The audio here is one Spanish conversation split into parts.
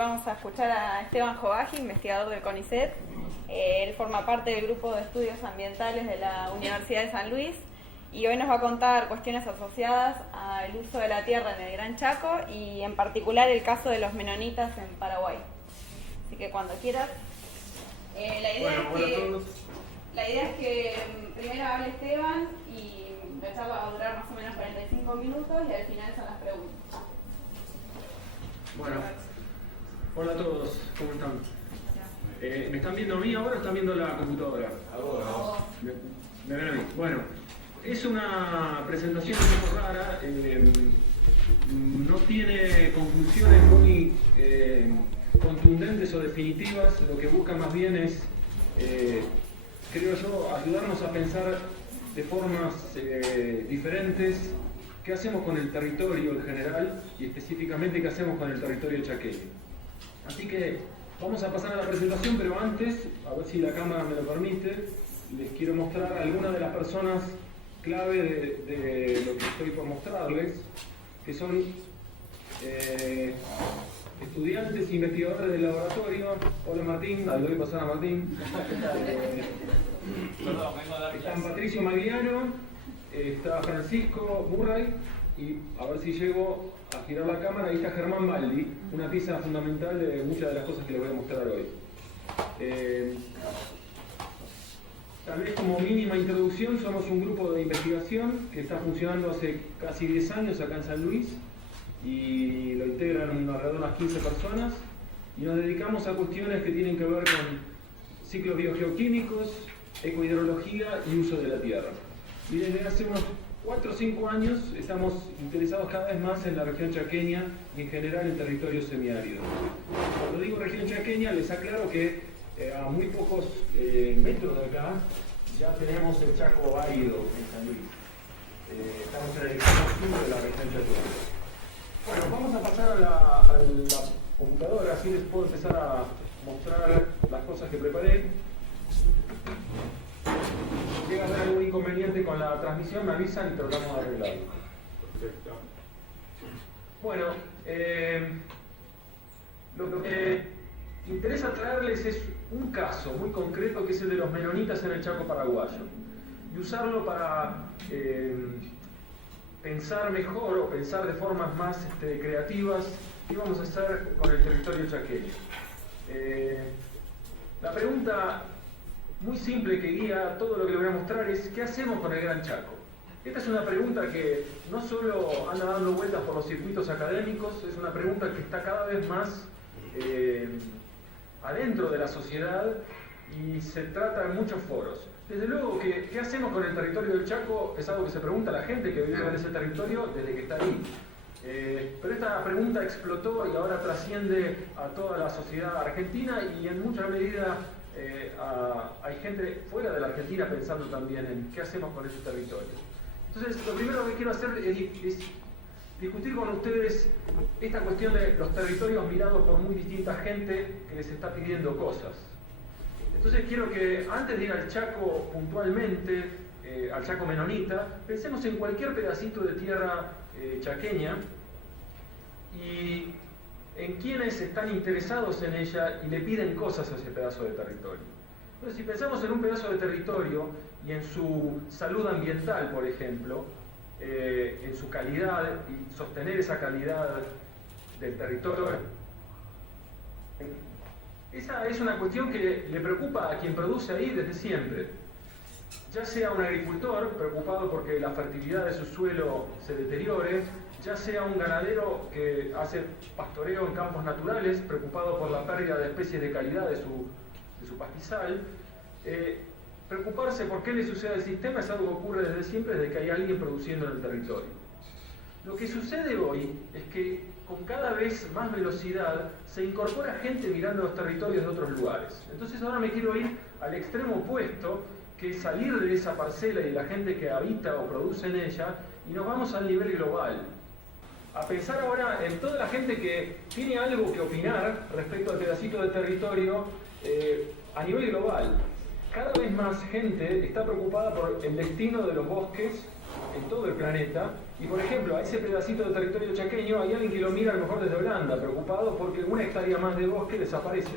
vamos a escuchar a Esteban Jovaji, investigador del CONICET. Él forma parte del grupo de estudios ambientales de la Universidad de San Luis y hoy nos va a contar cuestiones asociadas al uso de la tierra en el Gran Chaco y en particular el caso de los menonitas en Paraguay. Así que cuando quieras. La idea es que primero hable Esteban y la charla va a durar más o menos 45 minutos y al final son las preguntas. Bueno, hola a todos, ¿cómo están? ¿Me están viendo a mí ahora o están viendo la computadora? Ahora. ¿Me ven a mí? Bueno, es una presentación un poco rara, no tiene conclusiones muy contundentes o definitivas, lo que busca más bien es, creo yo, ayudarnos a pensar de formas diferentes qué hacemos con el territorio en general y específicamente qué hacemos con el territorio chaqueño. Así que vamos a pasar a la presentación, pero antes, a ver si la cámara me lo permite, les quiero mostrar a algunas de las personas clave de lo que estoy por mostrarles, que son estudiantes e investigadores del laboratorio. Hola Martín, le doy pasar a Martín. Están Patricio Magliano, está Francisco Murray y a ver si llego a girar la cámara, ahí está Germán Baldi, una pieza fundamental de muchas de las cosas que les voy a mostrar hoy. Tal vez como mínima introducción, somos un grupo de investigación que está funcionando hace casi 10 años acá en San Luis y lo integran alrededor de unas 15 personas y nos dedicamos a cuestiones que tienen que ver con ciclos biogeoquímicos, ecohidrología y uso de la tierra. Y desde hace unos 4 o 5 años estamos interesados cada vez más en la región chaqueña y en general en territorios semiáridos. Cuando digo región chaqueña les aclaro que a muy pocos metros de acá ya tenemos el Chaco árido en San Luis. Estamos en el extremo sur de la región chaqueña. Bueno, vamos a pasar a la computadora, así les puedo empezar a mostrar las cosas que preparé. Si llega a haber algún inconveniente con la transmisión, me avisan y tratamos de arreglarlo. Perfecto. Bueno, lo que interesa traerles es un caso muy concreto que es el de los menonitas en el Chaco paraguayo y usarlo para pensar mejor o pensar de formas más creativas qué vamos a hacer con el territorio chaqueño. La pregunta muy simple que guía todo lo que les voy a mostrar es ¿qué hacemos con el Gran Chaco? Esta es una pregunta que no solo anda dando vueltas por los circuitos académicos, es una pregunta que está cada vez más adentro de la sociedad y se trata en muchos foros. Desde luego que ¿qué hacemos con el territorio del Chaco? Es algo que se pregunta la gente que vive en ese territorio desde que está ahí. Pero esta pregunta explotó y ahora trasciende a toda la sociedad argentina y en mucha medida hay gente fuera de la Argentina pensando también en qué hacemos con ese territorio. Entonces, lo primero que quiero hacer es discutir con ustedes esta cuestión de los territorios mirados por muy distinta gente que les está pidiendo cosas. Entonces quiero que antes de ir al Chaco puntualmente, al Chaco menonita, pensemos en cualquier pedacito de tierra chaqueña y en quienes están interesados en ella y le piden cosas a ese pedazo de territorio. Entonces, si pensamos en un pedazo de territorio y en su salud ambiental, por ejemplo, en su calidad y sostener esa calidad del territorio, esa es una cuestión que le preocupa a quien produce ahí desde siempre. Ya sea un agricultor preocupado porque la fertilidad de su suelo se deteriore, ya sea un ganadero que hace pastoreo en campos naturales, preocupado por la pérdida de especies de calidad de su pastizal, preocuparse por qué le sucede al sistema es algo que ocurre desde siempre, desde que hay alguien produciendo en el territorio. Lo que sucede hoy es que con cada vez más velocidad se incorpora gente mirando los territorios de otros lugares. Entonces ahora me quiero ir al extremo opuesto, que es salir de esa parcela y de la gente que habita o produce en ella, y nos vamos al nivel global. A pensar ahora en toda la gente que tiene algo que opinar respecto al pedacito de territorio a nivel global. Cada vez más gente está preocupada por el destino de los bosques en todo el planeta, y por ejemplo, a ese pedacito de territorio chaqueño hay alguien que lo mira a lo mejor desde Holanda, preocupado porque una hectárea más de bosque desaparece,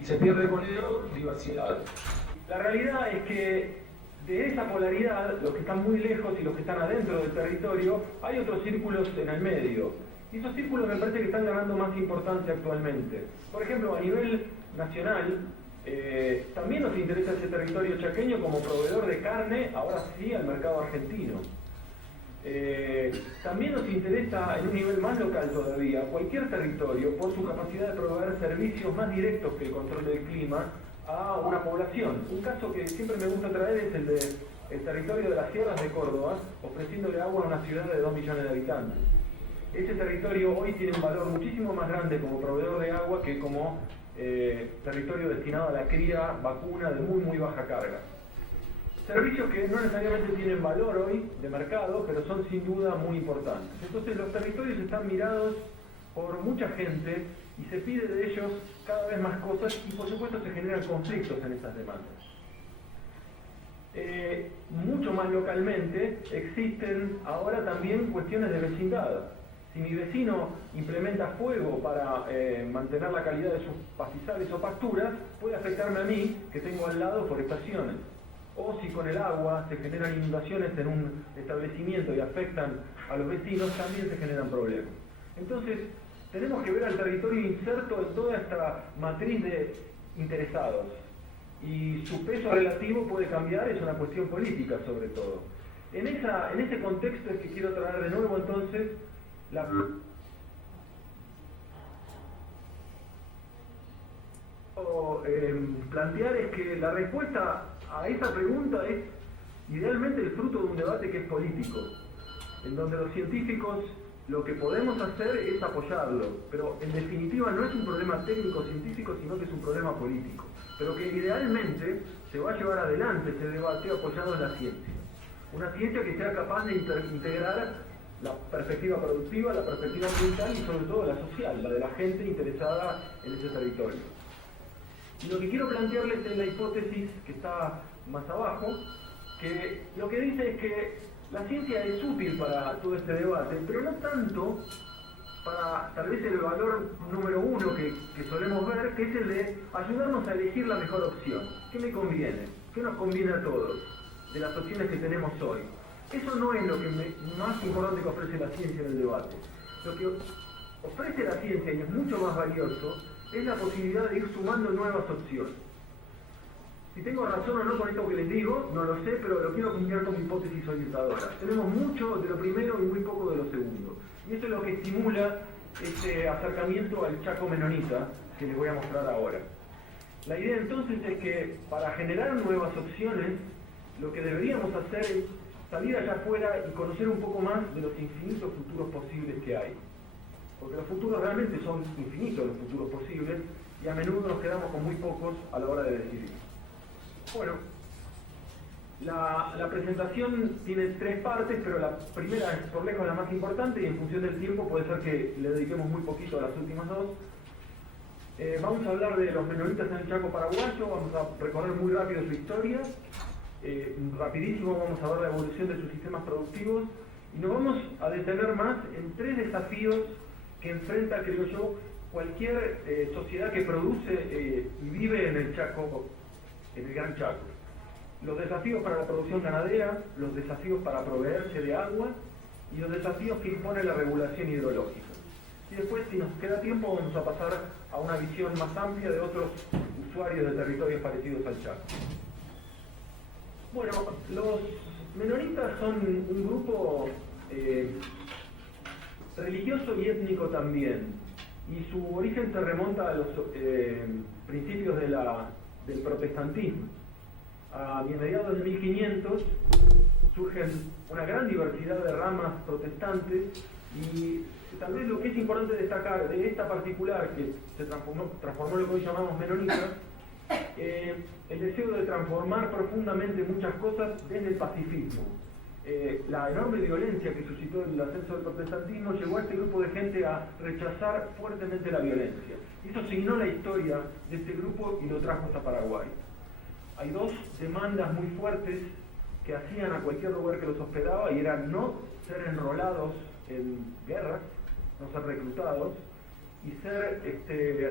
y se pierde con ello diversidad. La realidad es que de esa polaridad, los que están muy lejos y los que están adentro del territorio, hay otros círculos en el medio. Y esos círculos me parece que están ganando más importancia actualmente. Por ejemplo, a nivel nacional, también nos interesa ese territorio chaqueño como proveedor de carne, ahora sí, al mercado argentino. También nos interesa, en un nivel más local todavía, cualquier territorio por su capacidad de proveer servicios más directos que el control del clima a una población. Un caso que siempre me gusta traer es el del territorio de las sierras de Córdoba, ofreciéndole agua a una ciudad de 2 millones de habitantes. Ese territorio hoy tiene un valor muchísimo más grande como proveedor de agua que como territorio destinado a la cría vacuna de muy baja carga. Servicios que no necesariamente tienen valor hoy de mercado, pero son sin duda muy importantes. Entonces los territorios están mirados por mucha gente y se pide de ellos cada vez más cosas y por supuesto se generan conflictos en estas demandas. Mucho más localmente existen ahora también cuestiones de vecindad. Si mi vecino implementa fuego para mantener la calidad de sus pastizales o pasturas, puede afectarme a mí, que tengo al lado forestaciones. O si con el agua se generan inundaciones en un establecimiento y afectan a los vecinos, también se generan problemas. Entonces, tenemos que ver al territorio inserto en toda esta matriz de interesados. Y su peso relativo puede cambiar, es una cuestión política sobre todo. En ese contexto es que quiero traer de nuevo entonces plantear es que la respuesta a esa pregunta es idealmente el fruto de un debate que es político, en donde los científicos lo que podemos hacer es apoyarlo, pero en definitiva no es un problema técnico-científico, sino que es un problema político, pero que idealmente se va a llevar adelante ese debate apoyado en la ciencia. Una ciencia que sea capaz de integrar la perspectiva productiva, la perspectiva ambiental y sobre todo la social, la de la gente interesada en ese territorio. Y lo que quiero plantearles es la hipótesis que está más abajo, que lo que dice es que la ciencia es útil para todo este debate, pero no tanto para tal vez el valor número uno que solemos ver, que es el de ayudarnos a elegir la mejor opción. ¿Qué me conviene? ¿Qué nos conviene a todos de las opciones que tenemos hoy? Eso no es lo que más importante que ofrece la ciencia en el debate. Lo que ofrece la ciencia, y es mucho más valioso, es la posibilidad de ir sumando nuevas opciones. Si tengo razón o no con esto que les digo, no lo sé, pero lo quiero cambiar como hipótesis orientadora. Tenemos mucho de lo primero y muy poco de lo segundo. Y eso es lo que estimula este acercamiento al Chaco menonita que les voy a mostrar ahora. La idea entonces es que para generar nuevas opciones, lo que deberíamos hacer es salir allá afuera y conocer un poco más de los infinitos futuros posibles que hay. Porque los futuros realmente son infinitos, los futuros posibles, y a menudo nos quedamos con muy pocos a la hora de decidir. Bueno, la presentación tiene 3 partes, pero la primera es por lejos la más importante y en función del tiempo puede ser que le dediquemos muy poquito a las últimas 2. Vamos a hablar de los menonitas en el Chaco paraguayo, vamos a recorrer muy rápido su historia. Rapidísimo vamos a ver la evolución de sus sistemas productivos y nos vamos a detener más en 3 desafíos que enfrenta, creo yo, cualquier sociedad que produce y vive en el Chaco, en el Gran Chaco. Los desafíos para la producción ganadera, los desafíos para proveerse de agua y los desafíos que impone la regulación hidrológica. Y después, si nos queda tiempo, vamos a pasar a una visión más amplia de otros usuarios de territorios parecidos al Chaco. Bueno, los menonitas son un grupo religioso y étnico también, y su origen se remonta a los principios del protestantismo. A mediados de 1500 surgen una gran diversidad de ramas protestantes y tal vez lo que es importante destacar de esta particular que se transformó en lo que hoy llamamos menonita, el deseo de transformar profundamente muchas cosas desde el pacifismo. La enorme violencia que suscitó el ascenso del protestantismo llevó a este grupo de gente a rechazar fuertemente la violencia. Y eso signó la historia de este grupo y lo trajo hasta Paraguay. Hay 2 demandas muy fuertes que hacían a cualquier lugar que los hospedaba, y era no ser enrolados en guerras, no ser reclutados, y ser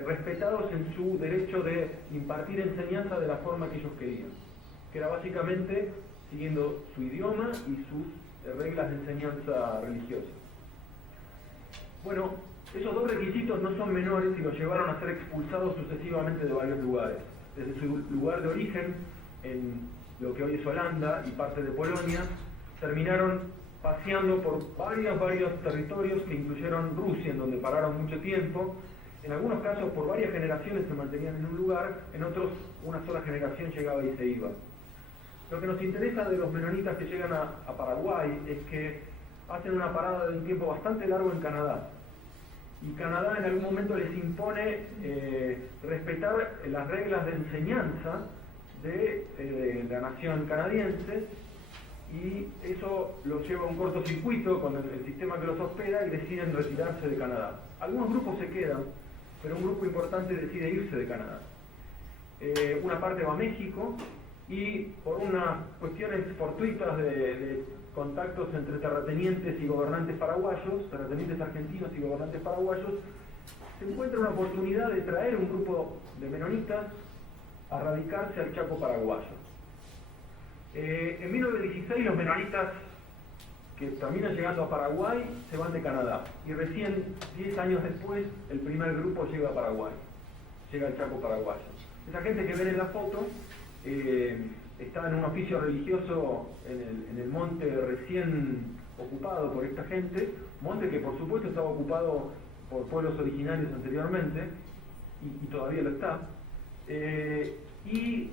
respetados en su derecho de impartir enseñanza de la forma que ellos querían, que era básicamente siguiendo su idioma y sus reglas de enseñanza religiosa. Bueno, esos dos requisitos no son menores y los llevaron a ser expulsados sucesivamente de varios lugares. Desde su lugar de origen, en lo que hoy es Holanda y parte de Polonia, terminaron paseando por varios territorios que incluyeron Rusia, en donde pararon mucho tiempo. En algunos casos por varias generaciones se mantenían en un lugar, en otros una sola generación llegaba y se iba. Lo que nos interesa de los menonitas que llegan a Paraguay es que hacen una parada de un tiempo bastante largo en Canadá. Y Canadá en algún momento les impone respetar las reglas de enseñanza de la nación canadiense, y eso los lleva a un cortocircuito con el sistema que los hospeda y deciden retirarse de Canadá. Algunos grupos se quedan, pero un grupo importante decide irse de Canadá. Una parte va a México, y por unas cuestiones fortuitas de contactos entre terratenientes y gobernantes paraguayos, terratenientes argentinos y gobernantes paraguayos, se encuentra una oportunidad de traer un grupo de menonitas a radicarse al Chaco paraguayo. En 1916 los menonitas que terminan llegando a Paraguay se van de Canadá, y recién 10 años después el primer grupo llega a Paraguay, llega al Chaco paraguayo. Esa gente que ven en la foto está en un oficio religioso en el monte recién ocupado por esta gente, monte que por supuesto estaba ocupado por pueblos originarios anteriormente, y todavía lo está. Y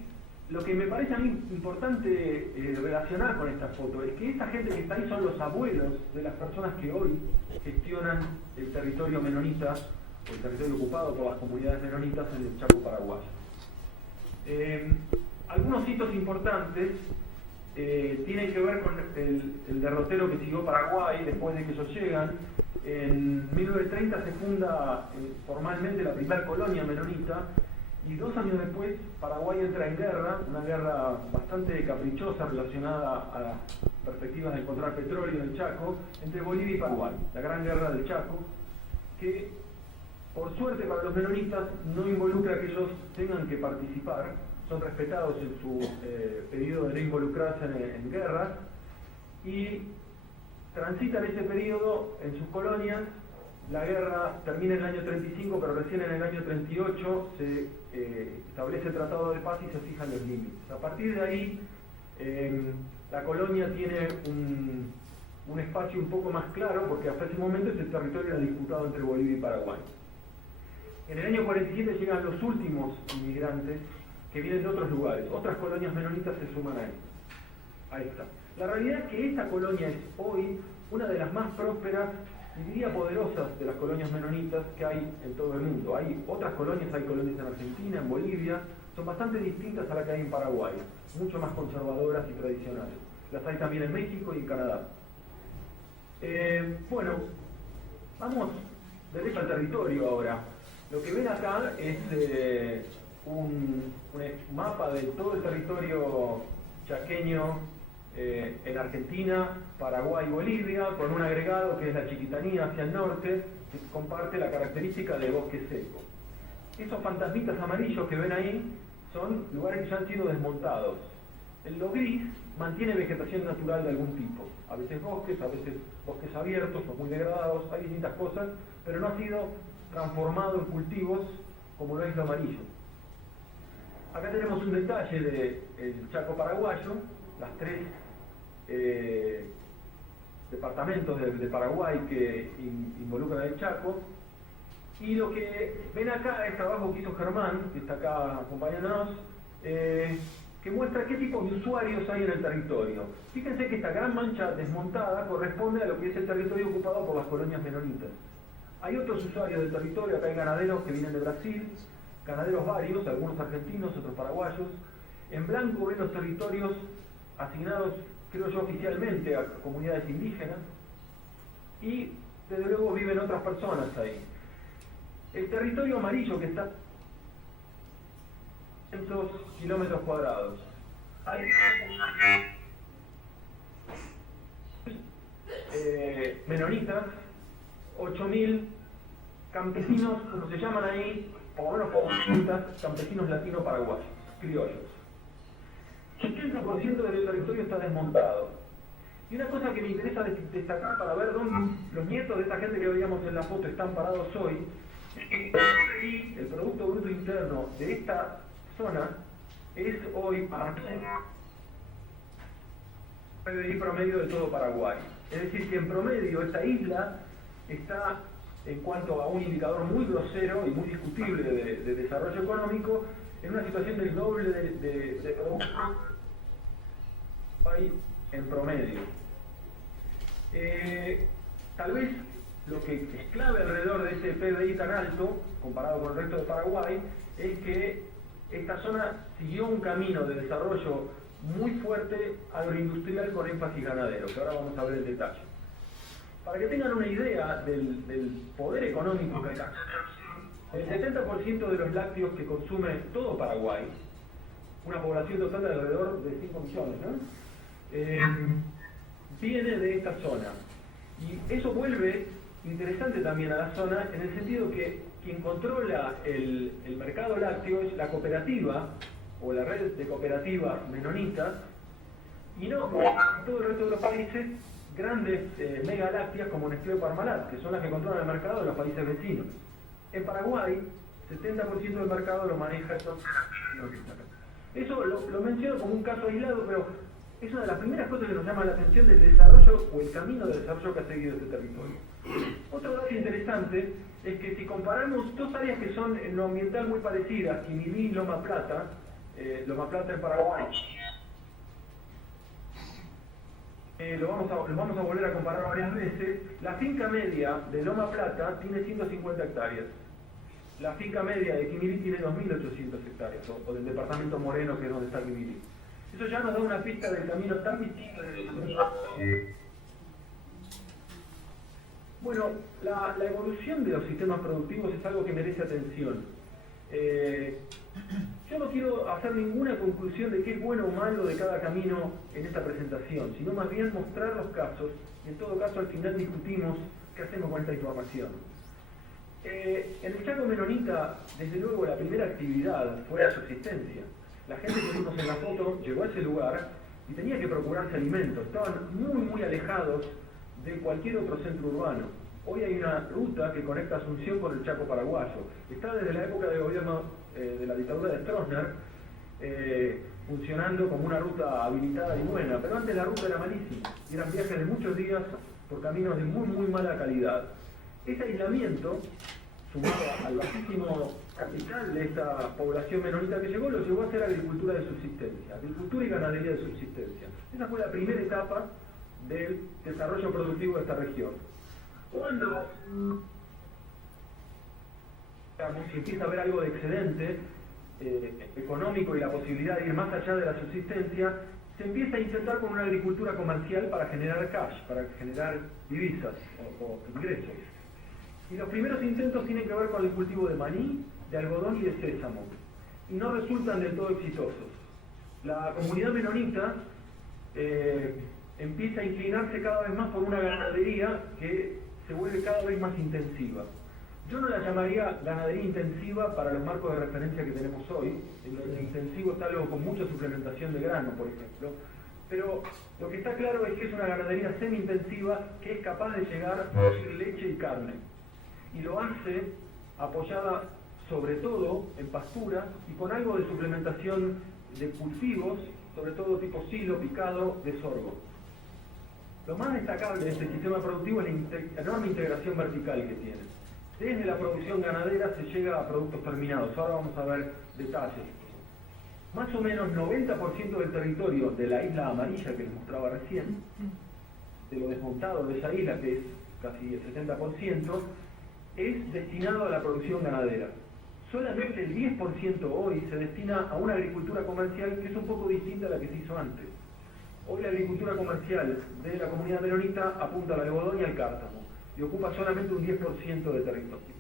lo que me parece a mí importante relacionar con esta foto es que esta gente que está ahí son los abuelos de las personas que hoy gestionan el territorio menonita, o el territorio ocupado por las comunidades menonitas en el Chaco paraguayo. Algunos hitos importantes tienen que ver con el derrotero que siguió Paraguay después de que ellos llegan. En 1930 se funda formalmente la primera colonia menonita, y 2 años después Paraguay entra en guerra, una guerra bastante caprichosa relacionada a las perspectivas de encontrar petróleo en el Chaco, entre Bolivia y Paraguay, la gran guerra del Chaco, que por suerte para los menonitas no involucra que ellos tengan que participar, son respetados en su periodo de no involucrarse en guerras, y transitan ese periodo en sus colonias. La guerra termina en el año 35, pero recién en el año 38 se establece el tratado de paz y se fijan los límites. A partir de ahí, la colonia tiene un espacio un poco más claro, porque hasta ese momento ese territorio era disputado entre Bolivia y Paraguay. En el año 47 llegan los últimos inmigrantes que vienen de otros lugares. Otras colonias menonitas se suman a esta. La realidad es que esta colonia es hoy una de las más prósperas y diría poderosas de las colonias menonitas que hay en todo el mundo. Hay otras colonias, hay colonias en Argentina, en Bolivia, son bastante distintas a las que hay en Paraguay, mucho más conservadoras y tradicionales. Las hay también en México y en Canadá. Bueno, vamos derecho al territorio ahora. Lo que ven acá es un mapa de todo el territorio chaqueño en Argentina, Paraguay y Bolivia, con un agregado que es la Chiquitanía hacia el norte, que comparte la característica de bosque seco. Esos fantasmitas amarillos que ven ahí son lugares que ya han sido desmontados. Lo gris mantiene vegetación natural de algún tipo, a veces bosques abiertos o muy degradados, hay distintas cosas, pero no ha sido transformado en cultivos como lo es lo amarillo. Acá tenemos un detalle del Chaco paraguayo, las 3 departamentos de Paraguay que involucran el Chaco, y lo que ven acá es trabajo que hizo Germán, que está acá acompañándonos, que muestra qué tipo de usuarios hay en el territorio. Fíjense que esta gran mancha desmontada corresponde a lo que es el territorio ocupado por las colonias menonitas. Hay otros usuarios del territorio, acá hay ganaderos que vienen de Brasil, ganaderos varios, algunos argentinos, otros paraguayos. En blanco ven los territorios asignados, creo yo, oficialmente a comunidades indígenas, y desde luego viven otras personas ahí. El territorio amarillo que está 100 kilómetros cuadrados. Hay menonitas, 8.000 campesinos, como se llaman ahí, por lo menos campesinos latino-paraguayos, criollos. 70% del territorio está desmontado. Y una cosa que me interesa destacar para ver dónde los nietos de esta gente que veíamos en la foto están parados hoy, es que el Producto Bruto Interno de esta zona es hoy PBI promedio de todo Paraguay. Es decir, que en promedio esta isla está, en cuanto a un indicador muy grosero y muy discutible de desarrollo económico, en una situación del doble de producto en promedio. Tal vez lo que es clave alrededor de ese PBI tan alto, comparado con el resto de Paraguay, es que esta zona siguió un camino de desarrollo muy fuerte agroindustrial con énfasis ganadero, que ahora vamos a ver en detalle. Para que tengan una idea del poder económico que hay, el 70% de los lácteos que consume todo Paraguay, una población total de alrededor de 5 millones, ¿no? Viene de esta zona. Y eso vuelve interesante también a la zona en el sentido que quien controla el mercado lácteo es la cooperativa o la red de cooperativas menonitas, y no como en todo el resto de los países grandes megalácteas como Nestlé o Parmalat, que son las que controlan el mercado de los países vecinos. En Paraguay, 70% del mercado lo maneja estos. Eso lo menciono como un caso aislado, pero es una de las primeras cosas que nos llama la atención del desarrollo o el camino de desarrollo que ha seguido este territorio. Otro dato interesante es que si comparamos dos áreas que son en lo ambiental muy parecidas, Quimilí y Loma Plata en Paraguay, lo vamos a volver a comparar varias veces. La finca media de Loma Plata tiene 150 hectáreas. La finca media de Quimilí tiene 2.800 hectáreas, o del departamento Moreno, que es donde está Quimilí. Eso ya nos da una pista del camino tan distinto. Bueno, la evolución de los sistemas productivos es algo que merece atención. Yo no quiero hacer ninguna conclusión de qué es bueno o malo de cada camino en esta presentación, sino más bien mostrar los casos, y en todo caso al final discutimos qué hacemos con esta información. En el Chaco menonita, desde luego la primera actividad fue la subsistencia. La gente que vimos en la foto llegó a ese lugar y tenía que procurarse alimentos. Estaban muy alejados de cualquier otro centro urbano. Hoy hay una ruta que conecta Asunción con el Chaco paraguayo. Está desde la época del gobierno de la dictadura de Stroessner, funcionando como una ruta habilitada y buena, pero antes la ruta era malísima. Eran viajes de muchos días por caminos de muy mala calidad. Ese aislamiento, sumado al bajísimo capital de esta población menonita que llegó, lo llevó a hacer agricultura de subsistencia, agricultura y ganadería de subsistencia. Esa fue la primera etapa del desarrollo productivo de esta región. Cuando se empieza a ver algo de excedente económico y la posibilidad de ir más allá de la subsistencia, se empieza a intentar con una agricultura comercial para generar cash, para generar divisas o ingresos. Y los primeros intentos tienen que ver con el cultivo de maní, de algodón y de sésamo, y no resultan del todo exitosos. La comunidad menonita empieza a inclinarse cada vez más por una ganadería que se vuelve cada vez más intensiva. Yo no la llamaría ganadería intensiva para los marcos de referencia que tenemos hoy. El intensivo está algo con mucha suplementación de grano, por ejemplo. Pero lo que está claro es que es una ganadería semi-intensiva que es capaz de llegar a producir leche y carne. Y lo hace apoyada sobre todo en pastura y con algo de suplementación de cultivos, sobre todo tipo silo, picado, de sorgo. Lo más destacable de este sistema productivo es la enorme integración vertical que tiene. Desde la producción ganadera se llega a productos terminados. Ahora vamos a ver detalles. Más o menos 90% del territorio de la isla amarilla que les mostraba recién, de lo desmontado de esa isla, que es casi el 70%, es destinado a la producción ganadera. Solamente el 10% hoy se destina a una agricultura comercial que es un poco distinta a la que se hizo antes. Hoy la agricultura comercial de la comunidad menonita apunta al algodón y al cártamo y ocupa solamente un 10% de territorio.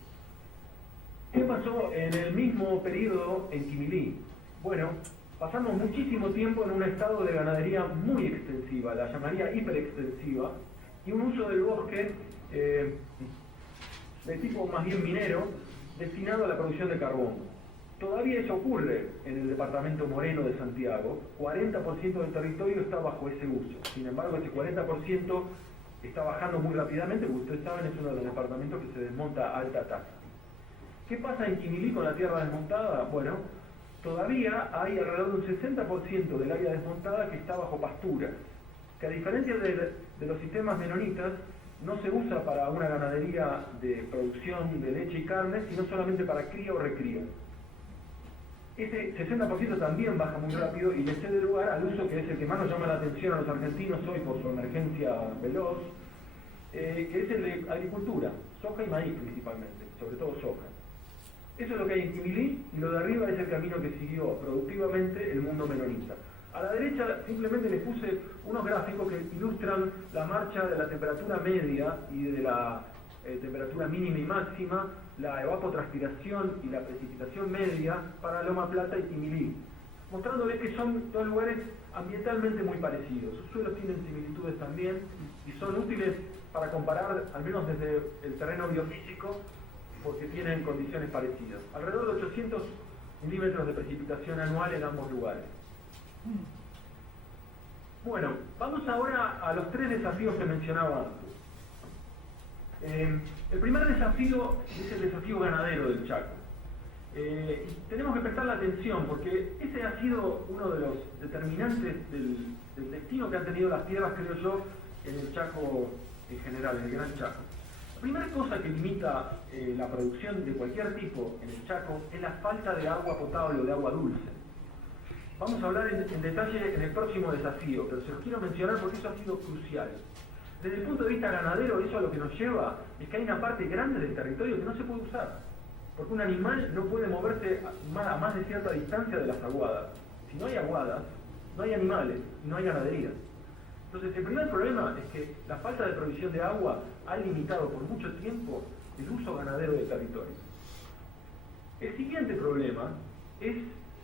¿Qué pasó en el mismo periodo en Quimilí? Bueno, pasamos muchísimo tiempo en un estado de ganadería muy extensiva, la llamaría hiperextensiva, y un uso del bosque de tipo más bien minero, destinado a la producción de carbón. Todavía eso ocurre en el departamento Moreno de Santiago, 40% del territorio está bajo ese uso. Sin embargo, ese 40% está bajando muy rápidamente, porque ustedes saben, es uno de los departamentos que se desmonta a alta tasa. ¿Qué pasa en Quimilí con la tierra desmontada? Bueno, todavía hay alrededor de un 60% del área desmontada que está bajo pasturas, que a diferencia de los sistemas menonitas, no se usa para una ganadería de producción de leche y carne, sino solamente para cría o recría. Ese 60% también baja muy rápido y le cede lugar al uso que es el que más nos llama la atención a los argentinos hoy por su emergencia veloz, que es el de agricultura, soja y maíz principalmente, sobre todo soja. Eso es lo que hay en Quimilí, y lo de arriba es el camino que siguió productivamente el mundo menonita. A la derecha simplemente les puse unos gráficos que ilustran la marcha de la temperatura media y de la temperatura mínima y máxima, la evapotranspiración y la precipitación media para Loma Plata y Quimilí, mostrándoles que son dos lugares ambientalmente muy parecidos. Sus suelos tienen similitudes también y son útiles para comparar, al menos desde el terreno biofísico, porque tienen condiciones parecidas. Alrededor de 800 milímetros de precipitación anual en ambos lugares. Bueno, vamos ahora a los tres desafíos que mencionaba antes. El primer desafío es el desafío ganadero del Chaco. Tenemos que prestarle atención porque ese ha sido uno de los determinantes del destino que han tenido las tierras, creo yo, en el Chaco en general, en el Gran Chaco. La primera cosa que limita la producción de cualquier tipo en el Chaco es la falta de agua potable o de agua dulce. Vamos a hablar en detalle en el próximo desafío, pero se los quiero mencionar porque eso ha sido crucial. Desde el punto de vista ganadero, eso a lo que nos lleva es que hay una parte grande del territorio que no se puede usar, porque un animal no puede moverse a más de cierta distancia de las aguadas. Si no hay aguadas, no hay animales y no hay ganadería. Entonces, el primer problema es que la falta de provisión de agua ha limitado por mucho tiempo el uso ganadero del territorio. El siguiente problema es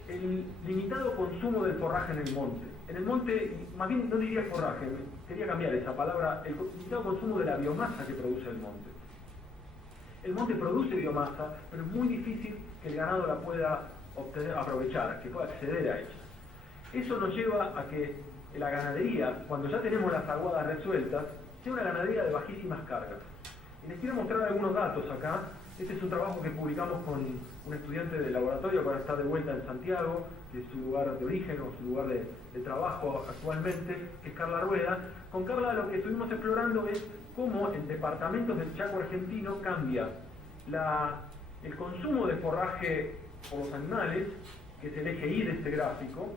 el limitado consumo del forraje en el monte. En el monte, más bien no diría forraje, quería cambiar esa palabra, el limitado consumo de la biomasa que produce el monte. El monte produce biomasa, pero es muy difícil que el ganado la pueda aprovechar, que pueda acceder a ella. Eso nos lleva a que la ganadería, cuando ya tenemos las aguadas resueltas, sea una ganadería de bajísimas cargas. Y les quiero mostrar algunos datos acá. Este es un trabajo que publicamos con un estudiante del laboratorio que ahora está de vuelta en Santiago, que es su lugar de origen o su lugar de trabajo actualmente, que es Carla Rueda. Con Carla lo que estuvimos explorando es cómo en departamentos del Chaco argentino cambia el consumo de forraje por los animales, que es el eje Y de este gráfico,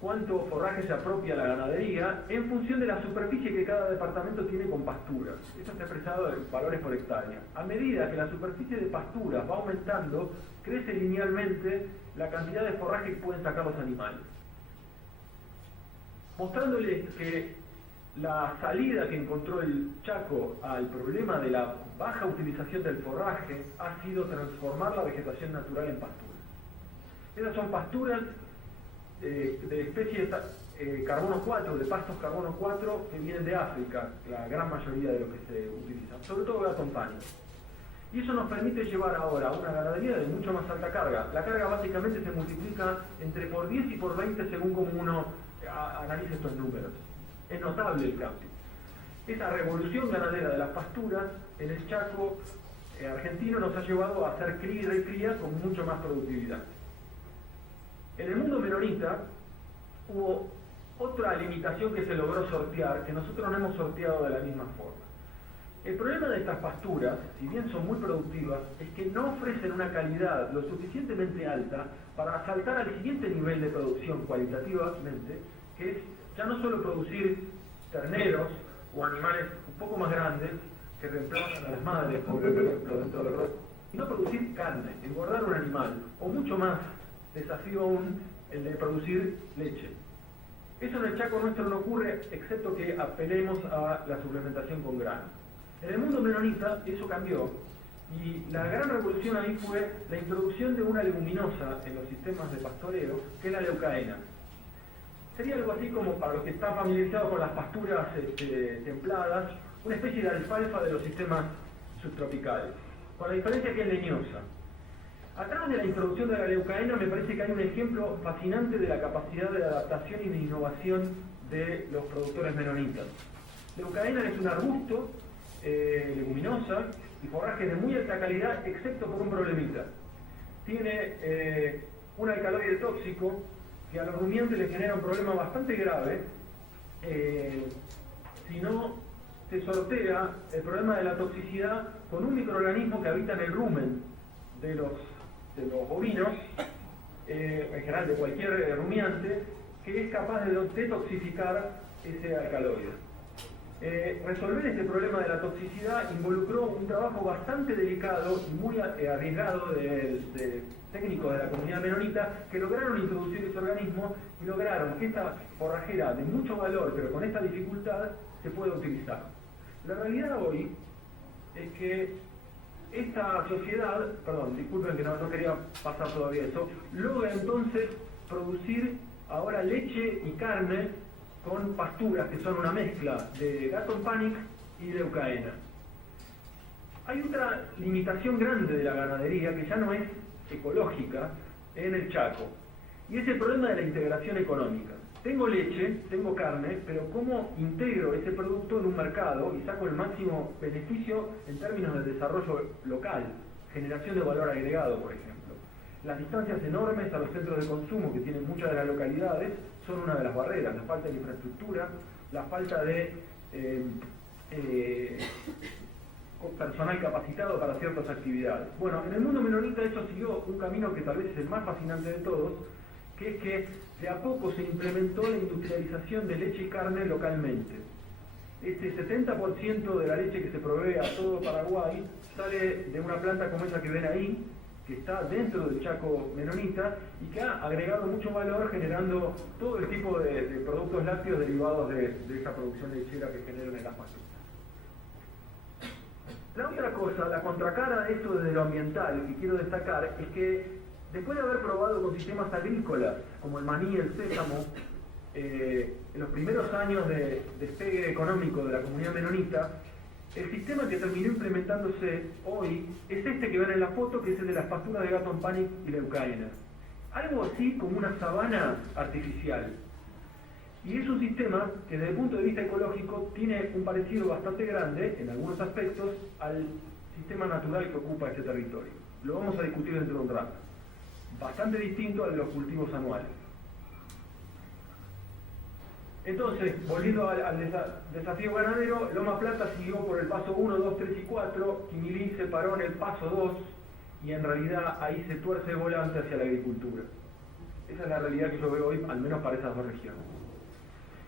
cuánto forraje se apropia la ganadería en función de la superficie que cada departamento tiene con pasturas. Esto está expresado en valores por hectárea. A medida que la superficie de pasturas va aumentando, crece linealmente la cantidad de forraje que pueden sacar los animales. Mostrándoles que la salida que encontró el Chaco al problema de la baja utilización del forraje ha sido transformar la vegetación natural en pasturas. Esas son pasturas de especies carbono 4, de pastos carbono 4 que vienen de África, la gran mayoría de lo que se utiliza, sobre todo Gatón Pani. Y eso nos permite llevar ahora a una ganadería de mucho más alta carga. La carga básicamente se multiplica entre por 10 y por 20 según como uno analice estos números. Es notable el cambio. Esa revolución ganadera de las pasturas en el Chaco argentino nos ha llevado a hacer cría y recría con mucho más productividad. En el mundo menonita hubo otra limitación que se logró sortear, que nosotros no hemos sorteado de la misma forma. El problema de estas pasturas, si bien son muy productivas, es que no ofrecen una calidad lo suficientemente alta para saltar al siguiente nivel de producción cualitativamente, que es ya no solo producir terneros o animales un poco más grandes que reemplazan a las madres, por ejemplo, dentro del rostro, sino producir carne, engordar un animal, o mucho más desafío aún el de producir leche. Eso en el Chaco nuestro no ocurre, excepto que apelemos a la suplementación con grano. En el mundo menonita eso cambió, y la gran revolución ahí fue la introducción de una leguminosa en los sistemas de pastoreo, que es la leucaena. Sería algo así como, para los que están familiarizados con las pasturas templadas, una especie de alfalfa de los sistemas subtropicales, con la diferencia que es leñosa. Atrás de la introducción de la leucaena me parece que hay un ejemplo fascinante de la capacidad de adaptación y de innovación de los productores menonitas. Leucaena es un arbusto, leguminosa y forraje de muy alta calidad, excepto por un problemita. Tiene un alcaloide tóxico que a los rumiantes les genera un problema bastante grave. Si no se sortea el problema de la toxicidad con un microorganismo que habita en el rumen de los bovinos, en general de cualquier rumiante, que es capaz de detoxificar ese alcaloide. Resolver este problema de la toxicidad involucró un trabajo bastante delicado y muy arriesgado de técnicos de la comunidad menonita, que lograron introducir ese organismo y lograron que esta forrajera de mucho valor, pero con esta dificultad, se pueda utilizar. La realidad hoy es que esta sociedad, perdón, disculpen que no quería pasar todavía eso, logra entonces producir ahora leche y carne con pasturas que son una mezcla de Gatton Panic y leucaena. Hay otra limitación grande de la ganadería que ya no es ecológica en el Chaco, y es el problema de la integración económica. Tengo leche, tengo carne, pero ¿cómo integro ese producto en un mercado y saco el máximo beneficio en términos de desarrollo local, generación de valor agregado, por ejemplo? Las distancias enormes a los centros de consumo que tienen muchas de las localidades son una de las barreras, la falta de infraestructura, la falta de personal capacitado para ciertas actividades. Bueno, en el mundo menonita eso siguió un camino que tal vez es el más fascinante de todos, que es que de a poco se implementó la industrialización de leche y carne localmente. Este 70% de la leche que se provee a todo Paraguay sale de una planta como esa que ven ahí, que está dentro del Chaco menonita y que ha agregado mucho valor generando todo el tipo de productos lácteos derivados de esa producción lechera que generan en las pasturas. La otra cosa, la contracara de esto desde lo ambiental que quiero destacar es que después de haber probado con sistemas agrícolas como el maní y el sésamo, en los primeros años de despegue económico de la comunidad menonita, el sistema que terminó implementándose hoy es este que ven en la foto, que es el de las pasturas de Gatton Panic y leucaena. Algo así como una sabana artificial. Y es un sistema que desde el punto de vista ecológico tiene un parecido bastante grande, en algunos aspectos, al sistema natural que ocupa este territorio. Lo vamos a discutir dentro de un rato. Bastante distinto al de los cultivos anuales. Entonces, volviendo al desafío ganadero, Loma Plata siguió por el paso 1, 2, 3 y 4, Quimilín se paró en el paso 2, y en realidad ahí se tuerce el volante hacia la agricultura. Esa es la realidad que yo veo hoy, al menos para esas dos regiones.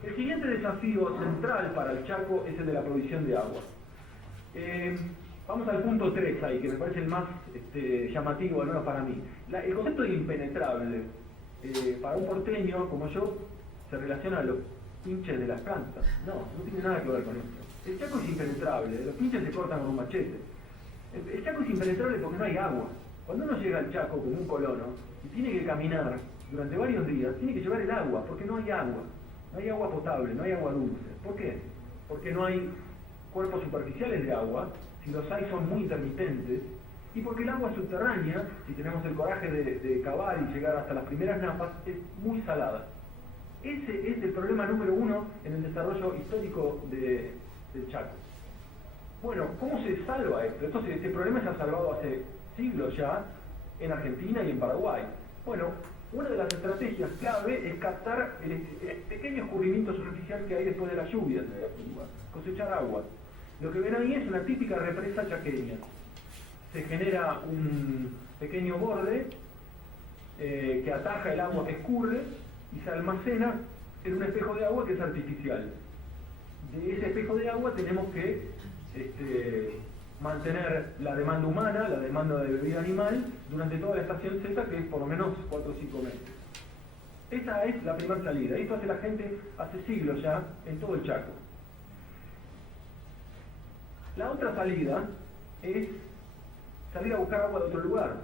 El siguiente desafío central para el Chaco es el de la provisión de agua. Vamos al punto 3 ahí, que me parece el más llamativo, al menos para mí. El concepto de impenetrable, para un porteño como yo, se relaciona a los pinches de las plantas. No tiene nada que ver con esto. El Chaco es impenetrable, los pinches se cortan con un machete. El Chaco es impenetrable porque no hay agua. Cuando uno llega al Chaco como un colono y tiene que caminar durante varios días, tiene que llevar el agua, porque no hay agua. No hay agua potable, no hay agua dulce. ¿Por qué? Porque no hay cuerpos superficiales de agua, si los hay son muy intermitentes, y porque el agua subterránea, si tenemos el coraje de cavar y llegar hasta las primeras napas, es muy salada. Ese es el problema número 1 en el desarrollo histórico del Chaco. Bueno, ¿cómo se salva esto? Entonces, este problema se ha salvado hace siglos ya en Argentina y en Paraguay. Bueno, una de las estrategias clave es captar el pequeño escurrimiento superficial que hay después de las lluvias, cosechar agua. Lo que ven ahí es una típica represa chaqueña. Se genera un pequeño borde que ataja el agua que escurre y se almacena en un espejo de agua que es artificial. De ese espejo de agua tenemos que mantener la demanda humana, la demanda de bebida animal, durante toda la estación seca, que es por lo menos 4 o 5 meses. Esa es la primera salida. Esto hace la gente hace siglos ya en todo el Chaco. La otra salida es salir a buscar agua de otro lugar.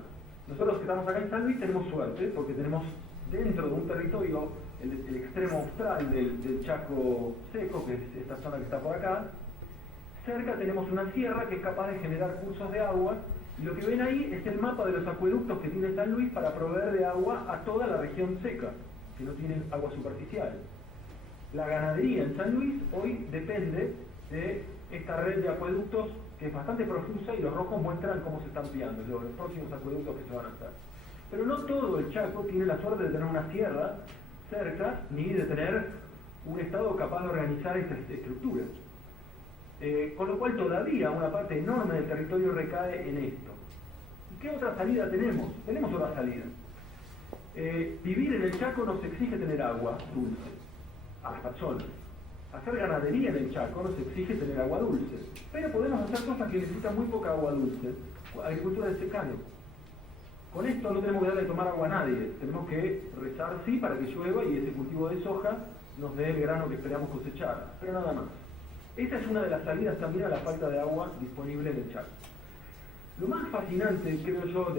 Nosotros que estamos acá en San Luis tenemos suerte, porque tenemos dentro de un territorio el extremo austral del Chaco seco, que es esta zona que está por acá. Cerca tenemos una sierra que es capaz de generar cursos de agua, y lo que ven ahí es el mapa de los acueductos que tiene San Luis para proveer de agua a toda la región seca, que no tiene agua superficial. La ganadería en San Luis hoy depende de esta red de acueductos que es bastante profusa, y los rojos muestran cómo se está ampliando, los próximos acueductos que se van a hacer. Pero no todo el Chaco tiene la suerte de tener una sierra cerca, ni de tener un Estado capaz de organizar estas estructuras. Con lo cual todavía una parte enorme del territorio recae en esto. ¿Y qué otra salida tenemos? Tenemos otra salida. Vivir en el Chaco nos exige tener agua dulce a las personas. Hacer ganadería en el Chaco nos exige tener agua dulce. Pero podemos hacer cosas que necesitan muy poca agua dulce. Agricultura de secano. Con esto no tenemos que darle de tomar agua a nadie. Tenemos que rezar, sí, para que llueva y ese cultivo de soja nos dé el grano que esperamos cosechar. Pero nada más. Esa es una de las salidas también a la falta de agua disponible en el Chaco. Lo más fascinante, creo yo,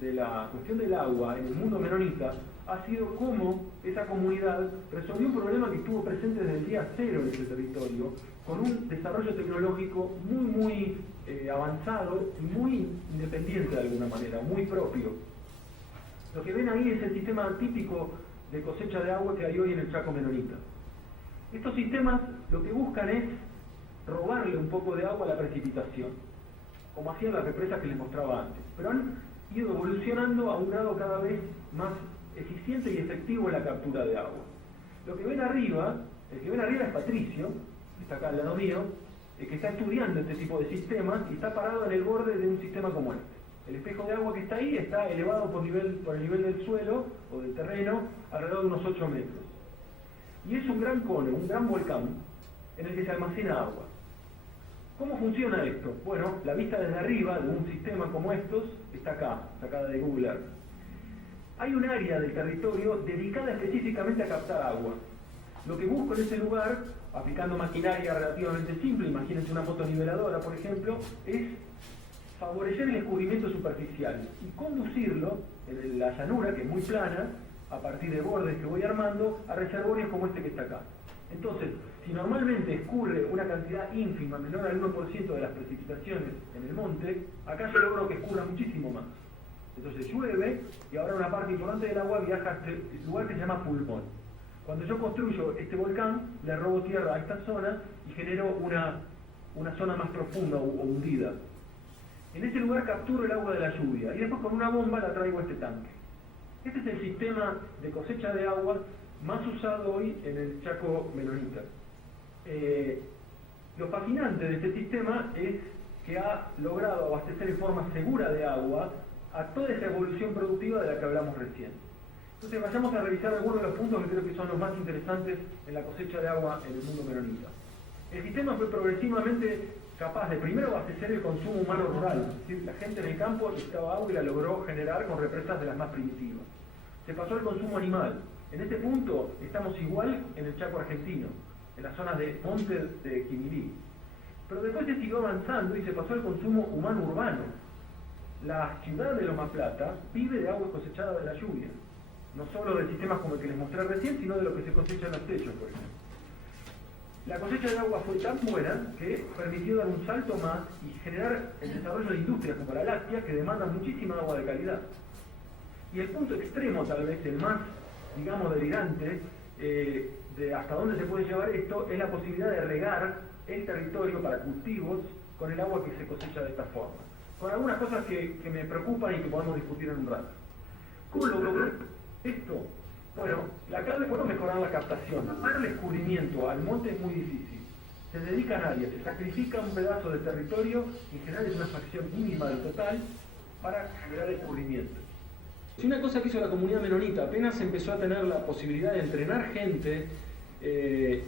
de la cuestión del agua en el mundo menonita ha sido cómo esa comunidad resolvió un problema que estuvo presente desde el día cero en ese territorio, con un desarrollo tecnológico muy avanzado y muy independiente de alguna manera, muy propio. Lo que ven ahí es el sistema típico de cosecha de agua que hay hoy en el Chaco menonita. Estos sistemas lo que buscan es robarle un poco de agua a la precipitación, como hacían las represas que les mostraba antes, pero han ido evolucionando a un grado cada vez más eficiente y efectivo en la captura de agua. Lo que ven arriba, el que ven arriba es Patricio, que está acá al lado mío, que está estudiando este tipo de sistemas y está parado en el borde de un sistema como este. El espejo de agua que está ahí está elevado por el nivel del suelo o del terreno alrededor de unos 8 metros. Y es un gran cono, un gran volcán, en el que se almacena agua. ¿Cómo funciona esto? Bueno, la vista desde arriba de un sistema como estos está acá, sacada de Google Earth. Hay un área del territorio dedicada específicamente a captar agua. Lo que busco en ese lugar, aplicando maquinaria relativamente simple, imagínense una motoniveladora, por ejemplo, es favorecer el escurrimiento superficial y conducirlo en la llanura, que es muy plana, a partir de bordes que voy armando, a reservorios como este que está acá. Entonces, si normalmente escurre una cantidad ínfima, menor al 1% de las precipitaciones en el monte, acá yo logro que escurra muchísimo más. Entonces llueve y ahora una parte importante del agua viaja a este lugar que se llama pulmón. Cuando yo construyo este volcán, le robo tierra a esta zona y genero una zona más profunda o hundida. En este lugar capturo el agua de la lluvia y después con una bomba la traigo a este tanque. Este es el sistema de cosecha de agua más usado hoy en el Chaco menonita. Lo fascinante de este sistema es que ha logrado abastecer en forma segura de agua a toda esa evolución productiva de la que hablamos recién. Entonces vayamos a revisar algunos de los puntos que creo que son los más interesantes en la cosecha de agua en el mundo menonita. El sistema fue progresivamente capaz de primero abastecer el consumo humano rural, es decir, la gente en el campo necesitaba agua y la logró generar con represas de las más primitivas. Se pasó al consumo animal. En este punto estamos igual en el Chaco argentino, en las zonas de monte de Quimilí. Pero después se siguió avanzando y se pasó al consumo humano urbano. La ciudad de Loma Plata vive de agua cosechada de la lluvia, no solo de sistemas como el que les mostré recién, sino de lo que se cosecha en los techos, por ejemplo. La cosecha de agua fue tan buena que permitió dar un salto más y generar el desarrollo de industrias como la láctea que demandan muchísima agua de calidad. Y el punto extremo, tal vez el más, digamos, delirante, de hasta dónde se puede llevar esto, es la posibilidad de regar el territorio para cultivos con el agua que se cosecha de esta forma. Con algunas cosas que me preocupan y que podemos discutir en un rato. ¿Cómo lo logré esto? Bueno, la clave fue mejorar la captación. Darle escurrimiento al monte es muy difícil. Se dedican áreas, se sacrifica un pedazo de territorio y en general es una fracción mínima del total para generar escurrimiento. Si una cosa que hizo la comunidad menonita, apenas empezó a tener la posibilidad de entrenar gente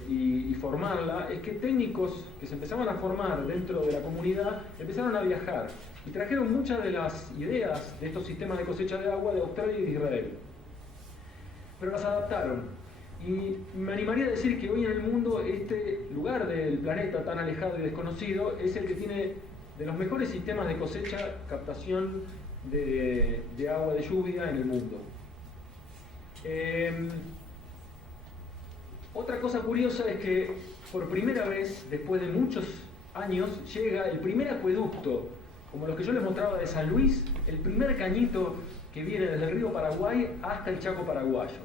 y formarla, es que técnicos que se empezaban a formar dentro de la comunidad empezaron a viajar y trajeron muchas de las ideas de estos sistemas de cosecha de agua de Australia y de Israel. Pero las adaptaron. Y me animaría a decir que hoy en el mundo este lugar del planeta tan alejado y desconocido es el que tiene de los mejores sistemas de cosecha, captación de agua de lluvia en el mundo. Otra cosa curiosa es que por primera vez, después de muchos años, llega el primer acueducto, como los que yo les mostraba de San Luis, el primer cañito que viene desde el río Paraguay hasta el Chaco paraguayo.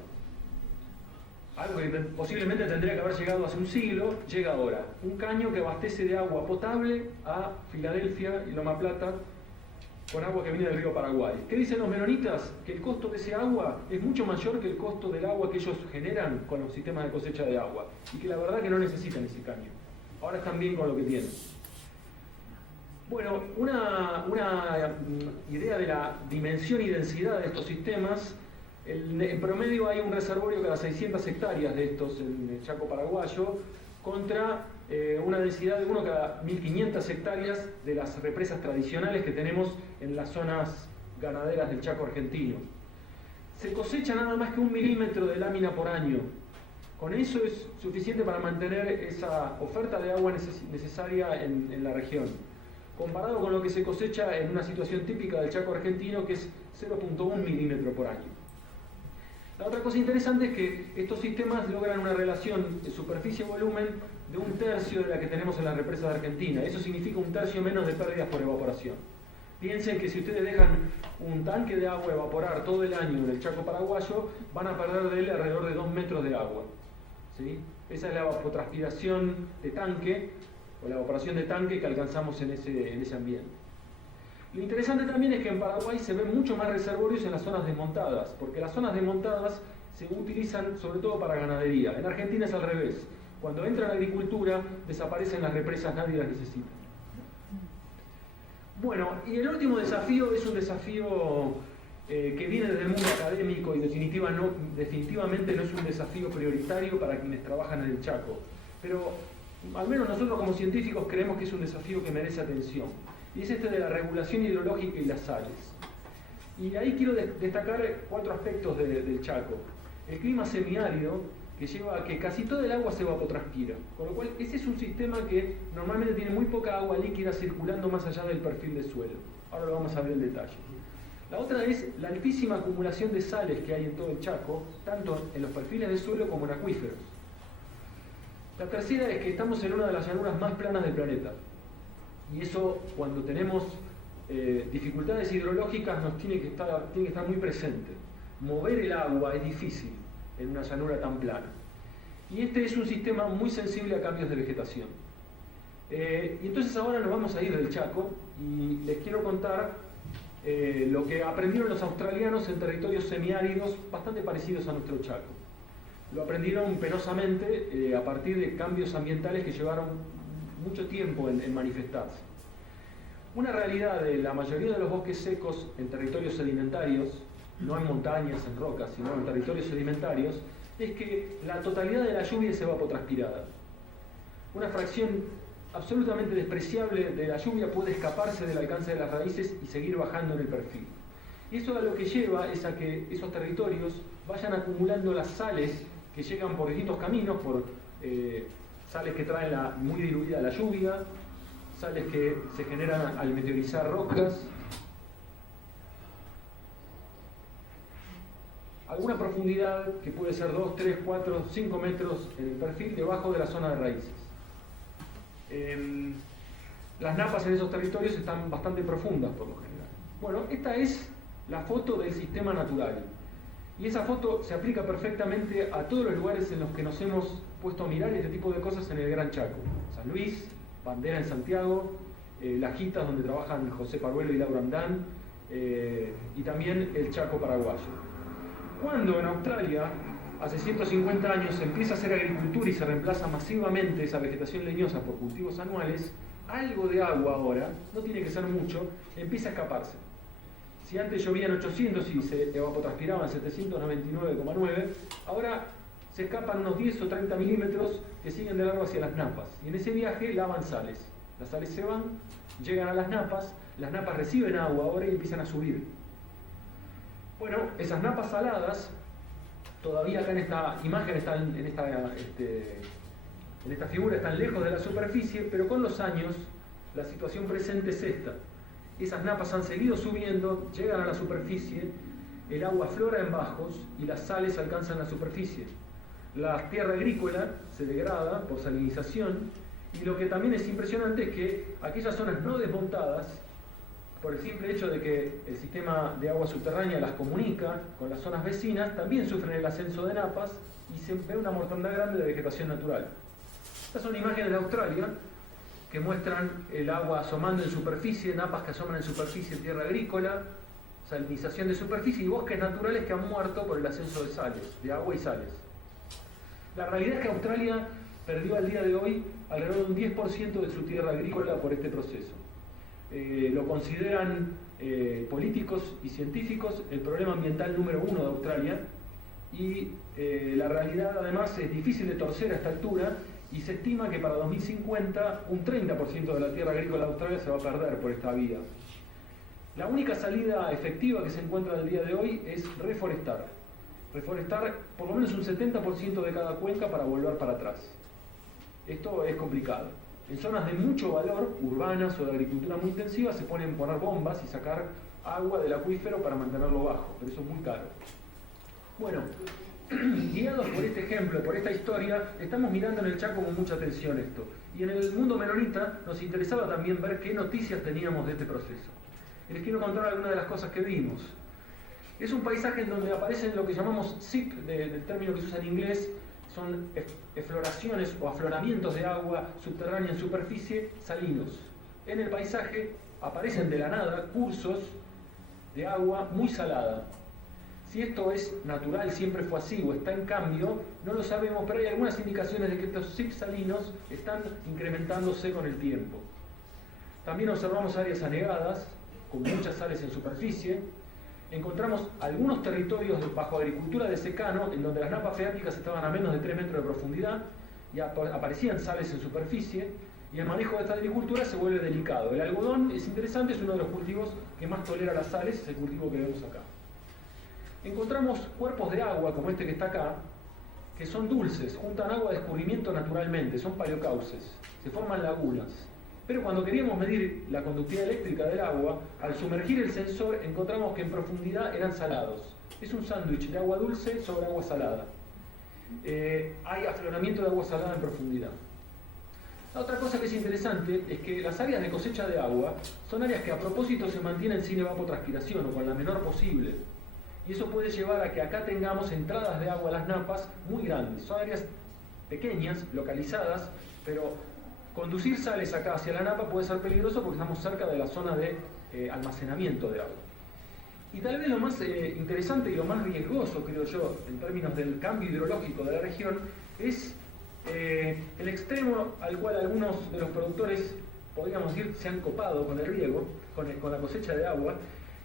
Algo que posiblemente tendría que haber llegado hace un siglo, llega ahora. Un caño que abastece de agua potable a Filadelfia y Loma Plata con agua que viene del río Paraguay. ¿Qué dicen los menonitas? Que el costo de ese agua es mucho mayor que el costo del agua que ellos generan con los sistemas de cosecha de agua. Y que la verdad que no necesitan ese caño. Ahora están bien con lo que tienen. Bueno, una idea de la dimensión y densidad de estos sistemas. En promedio hay un reservorio cada 600 hectáreas de estos en el Chaco paraguayo contra una densidad de 1 cada 1500 hectáreas de las represas tradicionales que tenemos en las zonas ganaderas del Chaco argentino. Se cosecha nada más que 1 milímetro de lámina por año. Con eso es suficiente para mantener esa oferta de agua necesaria en la región, comparado con lo que se cosecha en una situación típica del Chaco argentino, que es 0.1 milímetro por año. La otra cosa interesante es que estos sistemas logran una relación de superficie-volumen de 1/3 de la que tenemos en las represas de Argentina. Eso significa 1/3 menos de pérdidas por evaporación. Piensen que si ustedes dejan un tanque de agua evaporar todo el año en el Chaco paraguayo, van a perder de él alrededor de 2 metros de agua. ¿Sí? Esa es la evapotranspiración de tanque, o la evaporación de tanque que alcanzamos en ese ambiente. Lo interesante también es que en Paraguay se ven mucho más reservorios en las zonas desmontadas, porque las zonas desmontadas se utilizan sobre todo para ganadería. En Argentina es al revés. Cuando entra la agricultura, desaparecen las represas, nadie las necesita. Bueno, y el último desafío es un desafío que viene desde el mundo académico y definitivamente no es un desafío prioritario para quienes trabajan en el Chaco. Pero al menos nosotros como científicos creemos que es un desafío que merece atención. Y es este de la regulación hidrológica y las sales. Y ahí quiero destacar 4 aspectos del Chaco. El clima semiárido, que lleva a que casi todo el agua se evapotranspira, con lo cual ese es un sistema que normalmente tiene muy poca agua líquida circulando más allá del perfil del suelo. Ahora lo vamos a ver en detalle. La otra es la altísima acumulación de sales que hay en todo el Chaco, tanto en los perfiles del suelo como en acuíferos. La tercera es que estamos en una de las llanuras más planas del planeta. Y eso, cuando tenemos dificultades hidrológicas, nos tiene que estar muy presente. Mover el agua es difícil en una llanura tan plana. Y este es un sistema muy sensible a cambios de vegetación. Y entonces ahora nos vamos a ir del Chaco y les quiero contar lo que aprendieron los australianos en territorios semiáridos bastante parecidos a nuestro Chaco. Lo aprendieron penosamente a partir de cambios ambientales que llevaron mucho tiempo en manifestarse. Una realidad de la mayoría de los bosques secos en territorios sedimentarios, no en montañas, en rocas, sino en territorios sedimentarios, es que la totalidad de la lluvia es evapotranspirada. Una fracción absolutamente despreciable de la lluvia puede escaparse del alcance de las raíces y seguir bajando en el perfil. Y eso a lo que lleva es a que esos territorios vayan acumulando las sales que llegan por distintos caminos, por sales que traen muy diluida la lluvia, sales que se generan al meteorizar rocas, alguna profundidad que puede ser 2, 3, 4, 5 metros en el perfil debajo de la zona de raíces. Las napas en esos territorios están bastante profundas por lo general. Bueno, esta es la foto del sistema natural. Y esa foto se aplica perfectamente a todos los lugares en los que nos hemos puesto a mirar este tipo de cosas en el Gran Chaco. San Luis, Bandera en Santiago, Lajitas, donde trabajan José Paruelo y Laura Amdán, y también el Chaco paraguayo. Cuando en Australia, hace 150 años, se empieza a hacer agricultura y se reemplaza masivamente esa vegetación leñosa por cultivos anuales, algo de agua ahora, no tiene que ser mucho, empieza a escaparse. Si antes llovían 800 y se evapotranspiraban 799,9, ahora se escapan unos 10 o 30 milímetros que siguen de largo hacia las napas. Y en ese viaje lavan sales. Las sales se van, llegan a las napas reciben agua ahora y empiezan a subir. Bueno, esas napas saladas, todavía acá en esta imagen, en esta figura, están lejos de la superficie, pero con los años la situación presente es esta. Esas napas han seguido subiendo, llegan a la superficie, el agua aflora en bajos y las sales alcanzan la superficie. La tierra agrícola se degrada por salinización, y lo que también es impresionante es que aquellas zonas no desmontadas, por el simple hecho de que el sistema de agua subterránea las comunica con las zonas vecinas, también sufren el ascenso de napas y se ve una mortandad grande de vegetación natural. Estas son imágenes de Australia que muestran el agua asomando en superficie, napas que asoman en superficie, tierra agrícola, salinización de superficie y bosques naturales que han muerto por el ascenso de sales, de agua y sales. La realidad es que Australia perdió al día de hoy alrededor de un 10% de su tierra agrícola por este proceso. Lo consideran políticos y científicos el problema ambiental número 1 de Australia, y la realidad además es difícil de torcer a esta altura, y se estima que para 2050 un 30% de la tierra agrícola de Australia se va a perder por esta vía. La única salida efectiva que se encuentra al día de hoy es reforestar por lo menos un 70% de cada cuenca para volver para atrás. Esto es complicado. En zonas de mucho valor, urbanas o de agricultura muy intensiva, se ponen poner bombas y sacar agua del acuífero para mantenerlo bajo, pero eso es muy caro. Bueno, guiados por este ejemplo, por esta historia, estamos mirando en el Chaco con mucha atención esto. Y en el mundo menonita nos interesaba también ver qué noticias teníamos de este proceso. Y les quiero contar algunas de las cosas que vimos. Es un paisaje en donde aparecen lo que llamamos SIP, del término que se usa en inglés, son efloraciones o afloramientos de agua subterránea en superficie salinos. En el paisaje aparecen de la nada cursos de agua muy salada. Si esto es natural, siempre fue así, o está en cambio, no lo sabemos, pero hay algunas indicaciones de que estos SIP salinos están incrementándose con el tiempo. También observamos áreas anegadas, con muchas sales en superficie. Encontramos algunos territorios bajo agricultura de secano, en donde las napas freáticas estaban a menos de 3 metros de profundidad y aparecían sales en superficie, y el manejo de esta agricultura se vuelve delicado. El algodón es interesante, es uno de los cultivos que más tolera las sales, es el cultivo que vemos acá. Encontramos cuerpos de agua, como este que está acá, que son dulces, juntan agua de escurrimiento naturalmente, son paleocauces, se forman lagunas. Pero cuando queríamos medir la conductividad eléctrica del agua, al sumergir el sensor encontramos que en profundidad eran salados. Es un sándwich de agua dulce sobre agua salada. Hay afloramiento de agua salada en profundidad. La otra cosa que es interesante es que las áreas de cosecha de agua son áreas que a propósito se mantienen sin evapotranspiración o con la menor posible. Y eso puede llevar a que acá tengamos entradas de agua a las napas muy grandes. Son áreas pequeñas, localizadas, pero conducir sales acá hacia la napa puede ser peligroso porque estamos cerca de la zona de almacenamiento de agua. Y tal vez lo más interesante y lo más riesgoso, creo yo, en términos del cambio hidrológico de la región, es el extremo al cual algunos de los productores, podríamos decir, se han copado con el riego, con la cosecha de agua,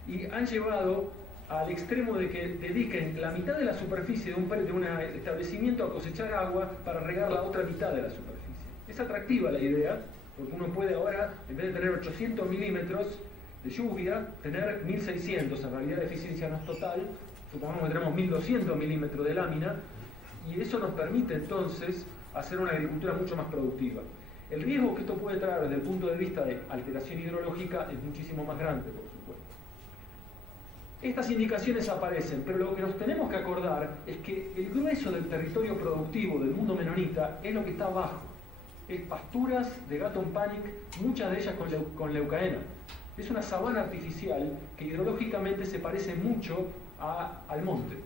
y han llevado al extremo de que dediquen la mitad de la superficie de un establecimiento a cosechar agua para regar la otra mitad de la superficie. Es atractiva la idea, porque uno puede ahora, en vez de tener 800 milímetros de lluvia, tener 1600, en realidad la eficiencia no es total, supongamos que tenemos 1200 milímetros de lámina, y eso nos permite entonces hacer una agricultura mucho más productiva. El riesgo que esto puede traer desde el punto de vista de alteración hidrológica es muchísimo más grande, por supuesto. Estas indicaciones aparecen, pero lo que nos tenemos que acordar es que el grueso del territorio productivo del mundo menonita es lo que está abajo. Es pasturas de Gatton Panic, muchas de ellas con leucaena. Es una sabana artificial que hidrológicamente se parece mucho al monte.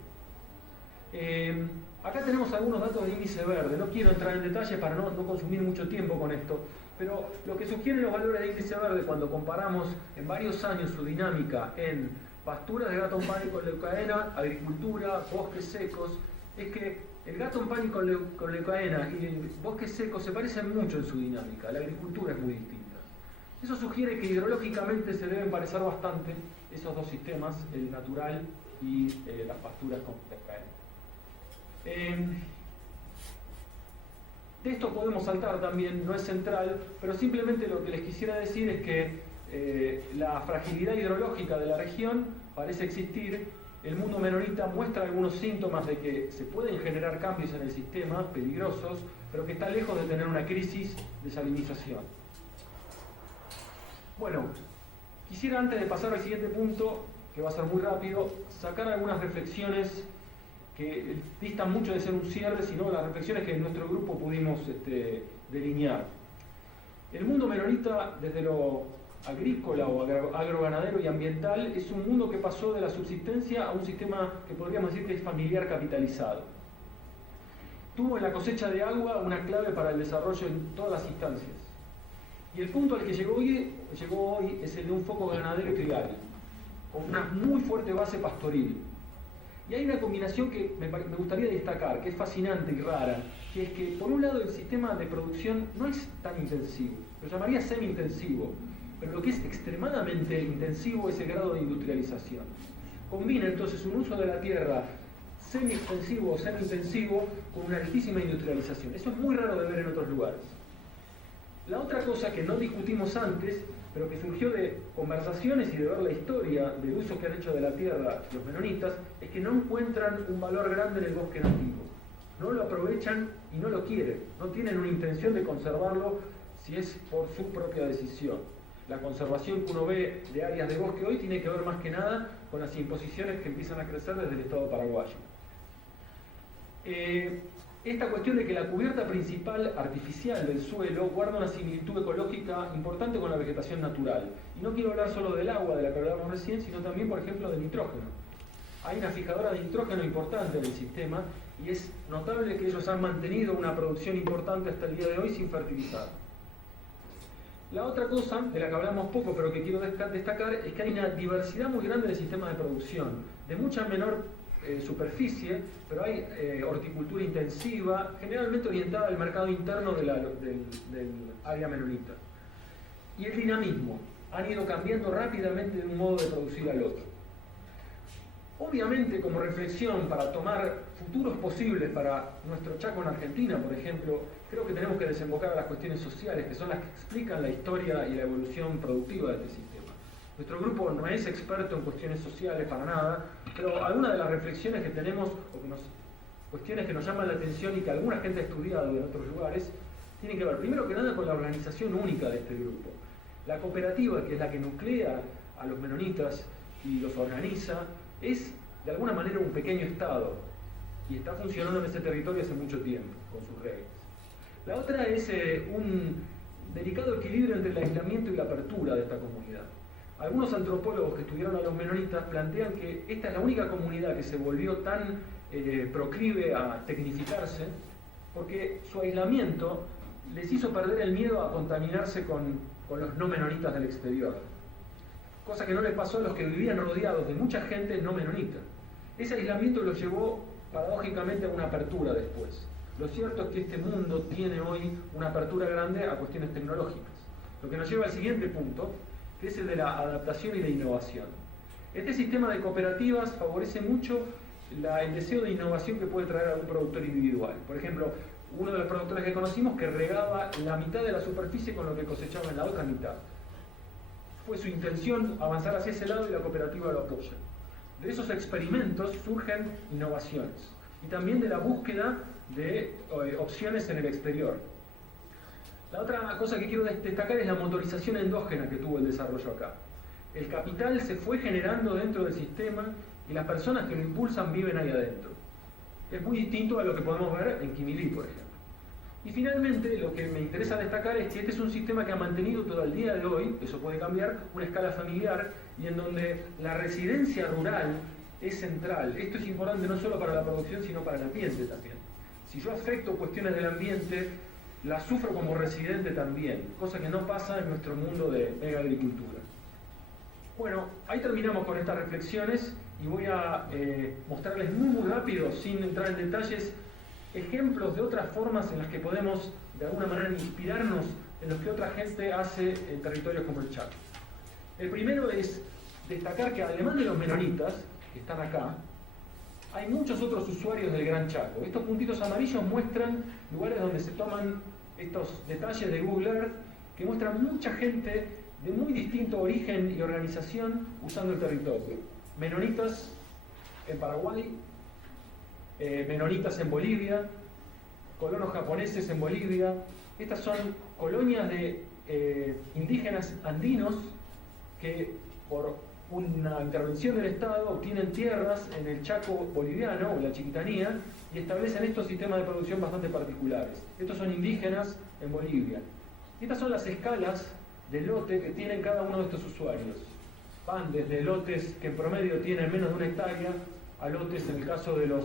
Acá tenemos algunos datos de índice verde, no quiero entrar en detalle para no consumir mucho tiempo con esto, pero lo que sugieren los valores de índice verde cuando comparamos en varios años su dinámica en pasturas de Gatton Panic con leucaena, agricultura, bosques secos, es que el Gatton Panic con leucaena y el bosque seco se parecen mucho en su dinámica, la agricultura es muy distinta. Eso sugiere que hidrológicamente se deben parecer bastante esos dos sistemas, el natural y las pasturas con leucaena. De esto podemos saltar también, no es central, pero simplemente lo que les quisiera decir es que la fragilidad hidrológica de la región parece existir. El mundo menonita muestra algunos síntomas de que se pueden generar cambios en el sistema, peligrosos, pero que está lejos de tener una crisis de salinización. Bueno, quisiera antes de pasar al siguiente punto, que va a ser muy rápido, sacar algunas reflexiones que distan mucho de ser un cierre, sino las reflexiones que en nuestro grupo pudimos delinear. El mundo menonita, desde lo agrícola o agroganadero y ambiental, es un mundo que pasó de la subsistencia a un sistema que podríamos decir que es familiar capitalizado. Tuvo en la cosecha de agua una clave para el desarrollo en todas las instancias. Y el punto al que llegó hoy es el de un foco ganadero y tribal, con una muy fuerte base pastoril. Y hay una combinación que me gustaría destacar, que es fascinante y rara, que es que por un lado el sistema de producción no es tan intensivo, lo llamaría semi-intensivo, pero lo que es extremadamente intensivo es el grado de industrialización. Combina entonces un uso de la tierra semi-extensivo o semi-intensivo con una altísima industrialización. Eso es muy raro de ver en otros lugares. La otra cosa que no discutimos antes, pero que surgió de conversaciones y de ver la historia del uso que han hecho de la tierra los menonitas, es que no encuentran un valor grande en el bosque nativo. No lo aprovechan y no lo quieren. No tienen una intención de conservarlo si es por su propia decisión. La conservación que uno ve de áreas de bosque hoy tiene que ver más que nada con las imposiciones que empiezan a crecer desde el Estado paraguayo. Esta cuestión de que la cubierta principal artificial del suelo guarda una similitud ecológica importante con la vegetación natural. Y no quiero hablar solo del agua de la que hablábamos recién, sino también, por ejemplo, del nitrógeno. Hay una fijadora de nitrógeno importante en el sistema y es notable que ellos han mantenido una producción importante hasta el día de hoy sin fertilizar. La otra cosa, de la que hablamos poco pero que quiero destacar, es que hay una diversidad muy grande de sistemas de producción, de mucha menor superficie, pero hay horticultura intensiva, generalmente orientada al mercado interno del área menonita. Y el dinamismo, han ido cambiando rápidamente de un modo de producir al otro. Obviamente, como reflexión para tomar futuros posibles para nuestro Chaco en Argentina, por ejemplo, creo que tenemos que desembocar a las cuestiones sociales, que son las que explican la historia y la evolución productiva de este sistema. Nuestro grupo no es experto en cuestiones sociales para nada, pero algunas de las reflexiones que tenemos, cuestiones que nos llaman la atención y que alguna gente ha estudiado en otros lugares, tienen que ver, primero que nada, con la organización única de este grupo. La cooperativa, que es la que nuclea a los menonitas y los organiza, es de alguna manera un pequeño estado y está funcionando en ese territorio hace mucho tiempo, con sus reglas. La otra es un delicado equilibrio entre el aislamiento y la apertura de esta comunidad. Algunos antropólogos que estudiaron a los menonitas plantean que esta es la única comunidad que se volvió tan proclive a tecnificarse porque su aislamiento les hizo perder el miedo a contaminarse con los no menonitas del exterior. Cosa que no les pasó a los que vivían rodeados de mucha gente no menonita. Ese aislamiento los llevó paradójicamente a una apertura después. Lo cierto es que este mundo tiene hoy una apertura grande a cuestiones tecnológicas. Lo que nos lleva al siguiente punto, que es el de la adaptación y la innovación. Este sistema de cooperativas favorece mucho el deseo de innovación que puede traer algún productor individual. Por ejemplo, uno de los productores que conocimos que regaba la mitad de la superficie con lo que cosechaba en la otra mitad. Fue su intención avanzar hacia ese lado y la cooperativa lo apoya. De esos experimentos surgen innovaciones y también de la búsqueda de opciones en el exterior. La otra cosa que quiero destacar es la motorización endógena que tuvo el desarrollo acá. El capital se fue generando dentro del sistema y las personas que lo impulsan viven ahí adentro. Es muy distinto a lo que podemos ver en Quimilí, por ejemplo. Y finalmente, lo que me interesa destacar es que este es un sistema que ha mantenido todo el día de hoy, eso puede cambiar, una escala familiar y en donde la residencia rural es central. Esto es importante no solo para la producción, sino para el ambiente también. Si yo afecto cuestiones del ambiente, las sufro como residente también, cosa que no pasa en nuestro mundo de mega agricultura. Bueno, ahí terminamos con estas reflexiones y voy a mostrarles muy rápido, sin entrar en detalles, ejemplos de otras formas en las que podemos de alguna manera inspirarnos en lo que otra gente hace en territorios como el Chaco. El primero es destacar que además de los menonitas, que están acá, hay muchos otros usuarios del Gran Chaco. Estos puntitos amarillos muestran lugares donde se toman estos detalles de Google Earth que muestran mucha gente de muy distinto origen y organización usando el territorio. Menonitas en Paraguay, menonitas en Bolivia, colonos japoneses en Bolivia. Estas son colonias de indígenas andinos que por una intervención del Estado, obtienen tierras en el Chaco boliviano o la Chiquitanía y establecen estos sistemas de producción bastante particulares. Estos son indígenas en Bolivia. Estas son las escalas de lote que tienen cada uno de estos usuarios. Van desde lotes que en promedio tienen menos de 1 hectárea a lotes, en el caso de los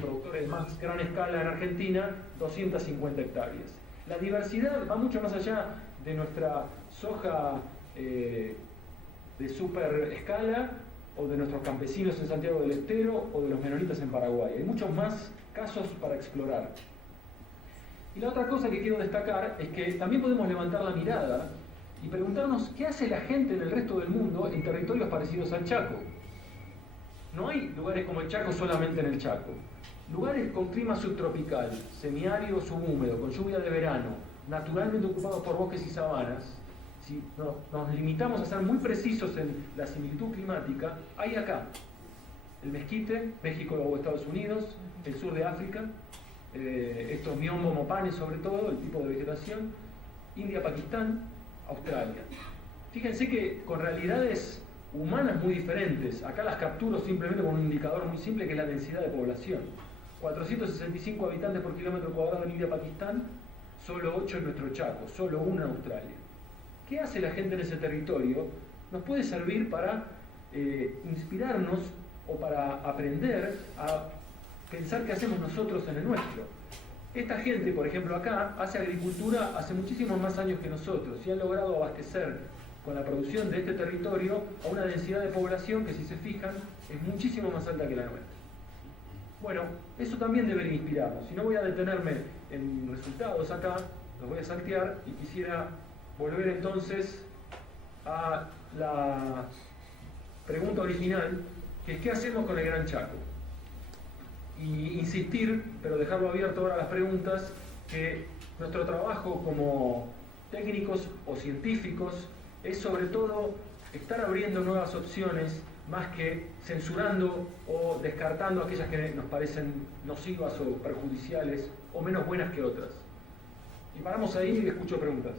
productores de más gran escala en Argentina, 250 hectáreas. La diversidad va mucho más allá de nuestra soja de super escala o de nuestros campesinos en Santiago del Estero o de los menonitas en Paraguay. Hay muchos más casos para explorar. Y la otra cosa que quiero destacar es que también podemos levantar la mirada y preguntarnos qué hace la gente en el resto del mundo en territorios parecidos al Chaco. No hay lugares como el Chaco solamente en el Chaco. Lugares con clima subtropical, semiárido, subhúmedo, con lluvia de verano, naturalmente ocupados por bosques y sabanas. Si nos limitamos a ser muy precisos en la similitud climática, hay acá el mezquite, México o Estados Unidos, el sur de África, estos miombo mopanes sobre todo, el tipo de vegetación, India, Pakistán, Australia. Fíjense que con realidades humanas muy diferentes, acá las capturo simplemente con un indicador muy simple que es la densidad de población. 465 habitantes por kilómetro cuadrado en India, Pakistán, solo 8 en nuestro Chaco, solo 1 en Australia. ¿Qué hace la gente en ese territorio? Nos puede servir para inspirarnos o para aprender a pensar qué hacemos nosotros en el nuestro. Esta gente, por ejemplo, acá, hace agricultura hace muchísimos más años que nosotros y han logrado abastecer con la producción de este territorio a una densidad de población que, si se fijan, es muchísimo más alta que la nuestra. Bueno, eso también debería inspirarnos. Si no, voy a detenerme en resultados acá, los voy a saltear y quisiera volver entonces a la pregunta original, que es ¿qué hacemos con el Gran Chaco? Y insistir, pero dejarlo abierto ahora a las preguntas, que nuestro trabajo como técnicos o científicos es sobre todo estar abriendo nuevas opciones más que censurando o descartando aquellas que nos parecen nocivas o perjudiciales o menos buenas que otras. Y paramos ahí y escucho preguntas.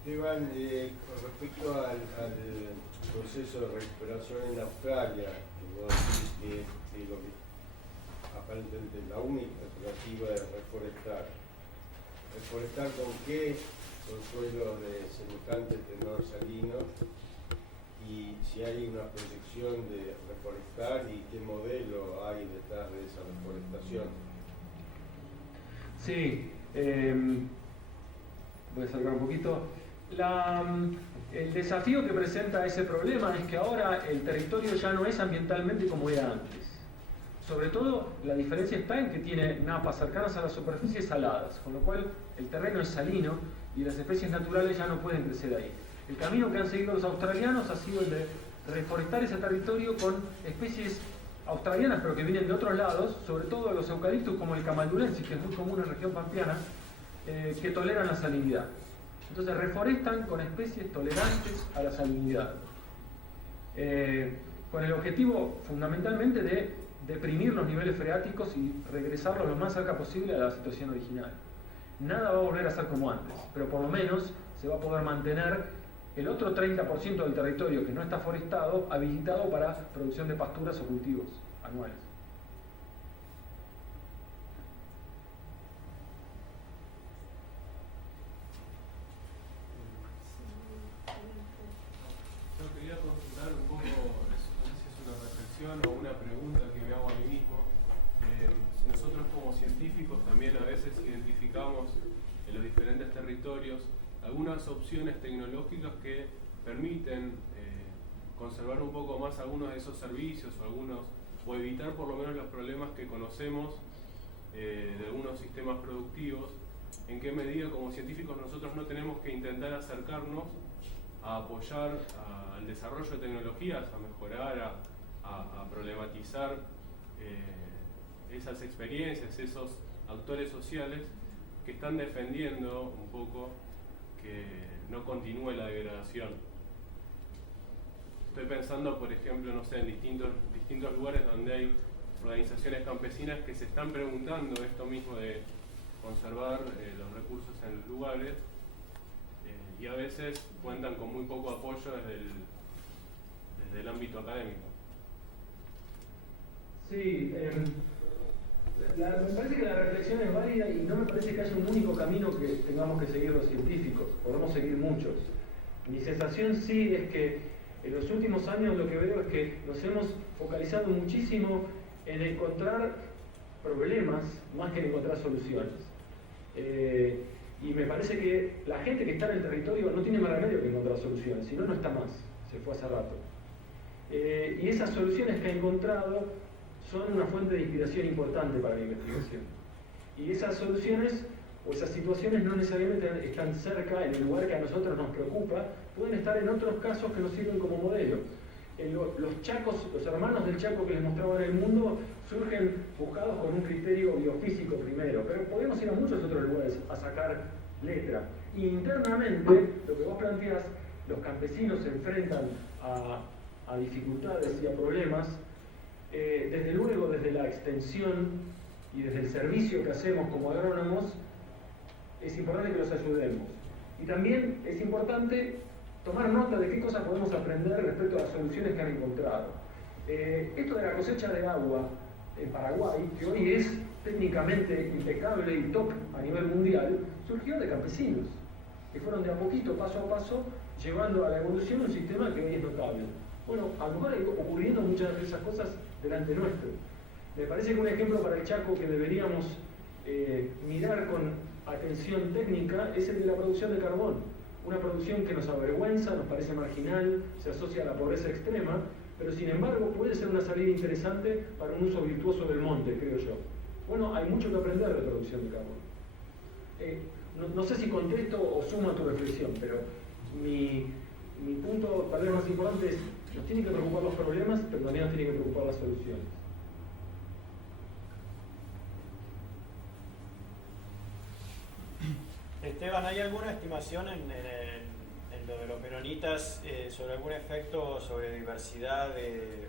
Esteban, con respecto al proceso de recuperación en Australia, que vos decís que lo que aparentemente es la única alternativa es reforestar. ¿Reforestar con qué? Con suelos de semejante tenor salino, y si hay una proyección de reforestar y qué modelo hay detrás de esa reforestación. Sí, voy a salgar un poquito. El desafío que presenta ese problema es que ahora el territorio ya no es ambientalmente como era antes. Sobre todo, la diferencia está en que tiene napas cercanas a la superficie saladas, con lo cual el terreno es salino y las especies naturales ya no pueden crecer ahí. El camino que han seguido los australianos ha sido el de reforestar ese territorio con especies australianas, pero que vienen de otros lados, sobre todo los eucaliptos como el camaldulensis, que es muy común en la región pampeana, que toleran la salinidad. Entonces reforestan con especies tolerantes a la salinidad, con el objetivo fundamentalmente de deprimir los niveles freáticos y regresarlos lo más cerca posible a la situación original. Nada va a volver a ser como antes, pero por lo menos se va a poder mantener el otro 30% del territorio que no está forestado, habilitado para producción de pasturas o cultivos anuales. Yo quería consultar un poco, no sé si es una reflexión o una pregunta que me hago a mí mismo. Nosotros como científicos también a veces identificamos en los diferentes territorios algunas opciones tecnológicas que permiten conservar un poco más algunos de esos servicios o evitar por lo menos los problemas que conocemos de algunos sistemas productivos. ¿En qué medida como científicos nosotros no tenemos que intentar acercarnos a apoyar al desarrollo de tecnologías, a mejorar, a problematizar esas experiencias, esos actores sociales que están defendiendo un poco que no continúe la degradación? Estoy pensando, por ejemplo, no sé, en distintos lugares donde hay organizaciones campesinas que se están preguntando esto mismo de conservar los recursos en los lugares, y a veces cuentan con muy poco apoyo desde el ámbito académico. Sí, me parece que la reflexión es válida y no me parece que haya un único camino que tengamos que seguir los científicos. Podemos seguir muchos. Mi sensación sí es que en los últimos años lo que veo es que nos hemos focalizado muchísimo en encontrar problemas más que en encontrar soluciones. Y me parece que la gente que está en el territorio no tiene más remedio que encontrar soluciones, si no, no está más, se fue hace rato. Y esas soluciones que ha encontrado son una fuente de inspiración importante para la investigación. Y esas soluciones o esas situaciones no necesariamente están cerca, en el lugar que a nosotros nos preocupa, pueden estar en otros casos que nos sirven como modelo. Los chacos, los hermanos del Chaco que les mostraba en el mundo, surgen buscados con un criterio biofísico primero, pero podemos ir a muchos otros lugares a sacar letra. Y internamente, lo que vos planteás, los campesinos se enfrentan a dificultades y a problemas, desde luego desde la extensión y desde el servicio que hacemos como agrónomos, es importante que los ayudemos. Y también es importante tomar nota de qué cosas podemos aprender respecto a las soluciones que han encontrado. Esto de la cosecha de agua en Paraguay, que hoy es técnicamente impecable y top a nivel mundial, surgió de campesinos, que fueron de a poquito, paso a paso, llevando a la evolución un sistema que hoy es notable. Bueno, a lo mejor hay ocurriendo muchas de esas cosas delante nuestro. Me parece que un ejemplo para el Chaco que deberíamos mirar con atención técnica es el de la producción de carbón. Una producción que nos avergüenza, nos parece marginal, se asocia a la pobreza extrema, pero sin embargo puede ser una salida interesante para un uso virtuoso del monte, creo yo. Bueno, hay mucho que aprender de producción de carbón. No sé si contesto o sumo a tu reflexión, pero mi punto tal vez más importante es: nos tienen que preocupar los problemas, pero también nos tienen que preocupar las soluciones. Esteban, ¿hay alguna estimación en lo de los menonitas sobre algún efecto sobre diversidad,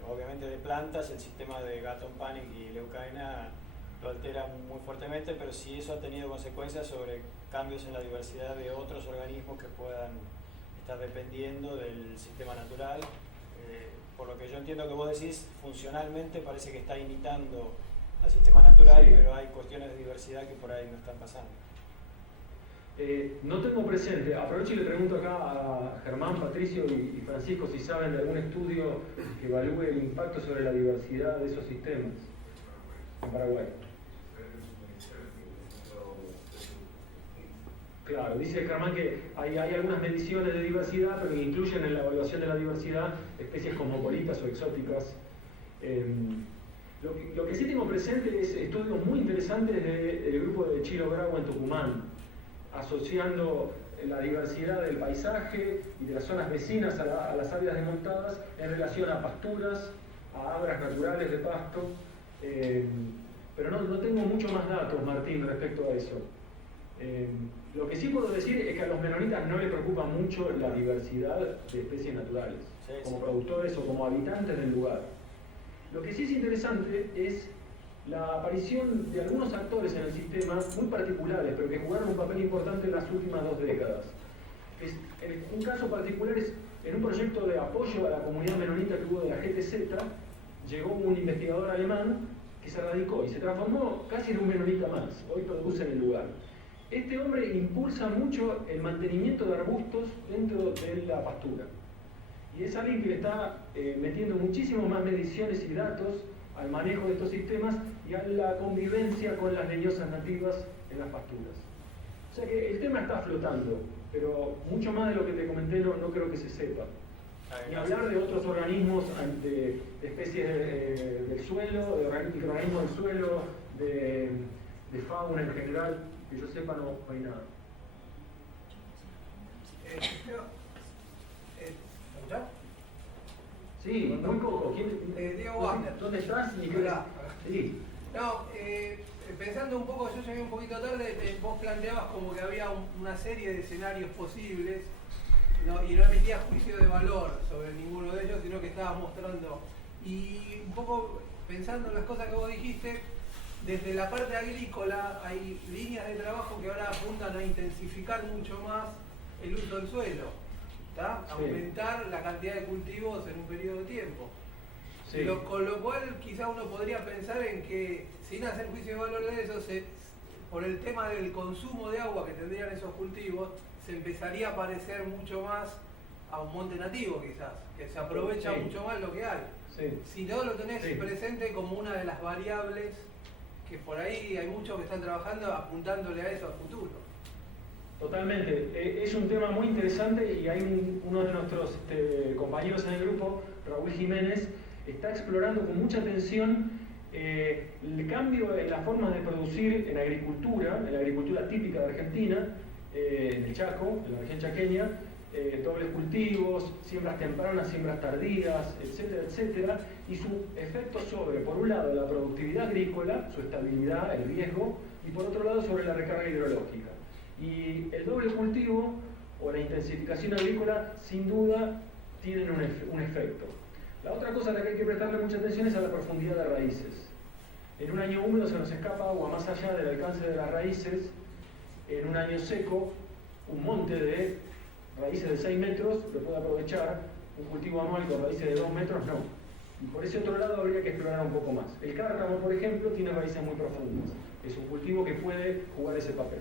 obviamente de plantas? El sistema de Gatton Panic y Leucaena lo altera muy fuertemente, pero si eso ha tenido consecuencias sobre cambios en la diversidad de otros organismos que puedan estar dependiendo del sistema natural. Por lo que yo entiendo que vos decís, funcionalmente parece que está imitando al sistema natural, sí, pero hay cuestiones de diversidad que por ahí no están pasando. No tengo presente, aprovecho y le pregunto acá a Germán, Patricio y Francisco si saben de algún estudio que evalúe el impacto sobre la diversidad de esos sistemas en Paraguay. Claro, dice Germán que hay algunas mediciones de diversidad, pero que incluyen en la evaluación de la diversidad especies cosmopolitas o exóticas. Lo que sí tengo presente es estudios muy interesantes del grupo de Chilo Bravo en Tucumán, asociando la diversidad del paisaje y de las zonas vecinas a las áreas desmontadas en relación a pasturas, a abras naturales de pasto, pero no tengo mucho más datos, Martín, respecto a eso. Lo que sí puedo decir es que a los menonitas no les preocupa mucho la diversidad de especies naturales, como productores o como habitantes del lugar. Lo que sí es interesante es la aparición de algunos actores en el sistema muy particulares, pero que jugaron un papel importante en las últimas 2 décadas. Un caso particular es en un proyecto de apoyo a la comunidad menonita que hubo de la GTZ, llegó un investigador alemán que se radicó y se transformó casi en un menonita más, hoy produce en el lugar. Este hombre impulsa mucho el mantenimiento de arbustos dentro de la pastura. Y es alguien que le está metiendo muchísimo más mediciones y datos al manejo de estos sistemas y a la convivencia con las leñosas nativas en las pasturas. O sea que el tema está flotando, pero mucho más de lo que te comenté no creo que se sepa. Ni hablar de otros organismos, de especies del suelo, de microorganismos del suelo, de fauna en general, que yo sepa no hay nada. ¿Escuchás? Sí, muy poco. Diego Wagner. ¿Dónde estás? Hola. Sí. No, pensando un poco, yo llegué un poquito tarde, vos planteabas como que había una serie de escenarios posibles. y no emitía juicio de valor sobre ninguno de ellos, sino que estaba mostrando. Y un poco pensando en las cosas que vos dijiste, desde la parte agrícola hay líneas de trabajo que ahora apuntan a intensificar mucho más el uso del suelo, ¿tá? Sí. Aumentar la cantidad de cultivos en un periodo de tiempo. Sí. Con lo cual quizá uno podría pensar en que, sin hacer juicio de valor de eso, por el tema del consumo de agua que tendrían esos cultivos, se empezaría a parecer mucho más a un monte nativo quizás, que se aprovecha mucho más lo que hay. Sí. Si no lo tenés Sí. presente como una de las variables que por ahí hay muchos que están trabajando apuntándole a eso a futuro. Totalmente. Es un tema muy interesante y hay uno de nuestros compañeros en el grupo, Raúl Jiménez, está explorando con mucha atención el cambio en las formas de producir en la agricultura típica de Argentina, en el Chaco, en la región chaqueña, dobles cultivos, siembras tempranas, siembras tardías, etcétera, etcétera, y su efecto sobre, por un lado, la productividad agrícola, su estabilidad, el riesgo, y por otro lado, sobre la recarga hidrológica. Y el doble cultivo o la intensificación agrícola, sin duda, tienen un efecto. La otra cosa a la que hay que prestarle mucha atención es a la profundidad de raíces. En un año húmedo se nos escapa agua más allá del alcance de las raíces. En un año seco, un monte de raíces de 6 metros lo puede aprovechar, un cultivo anual con raíces de 2 metros no. Y por ese otro lado habría que explorar un poco más. El cárcamo, por ejemplo, tiene raíces muy profundas. Es un cultivo que puede jugar ese papel.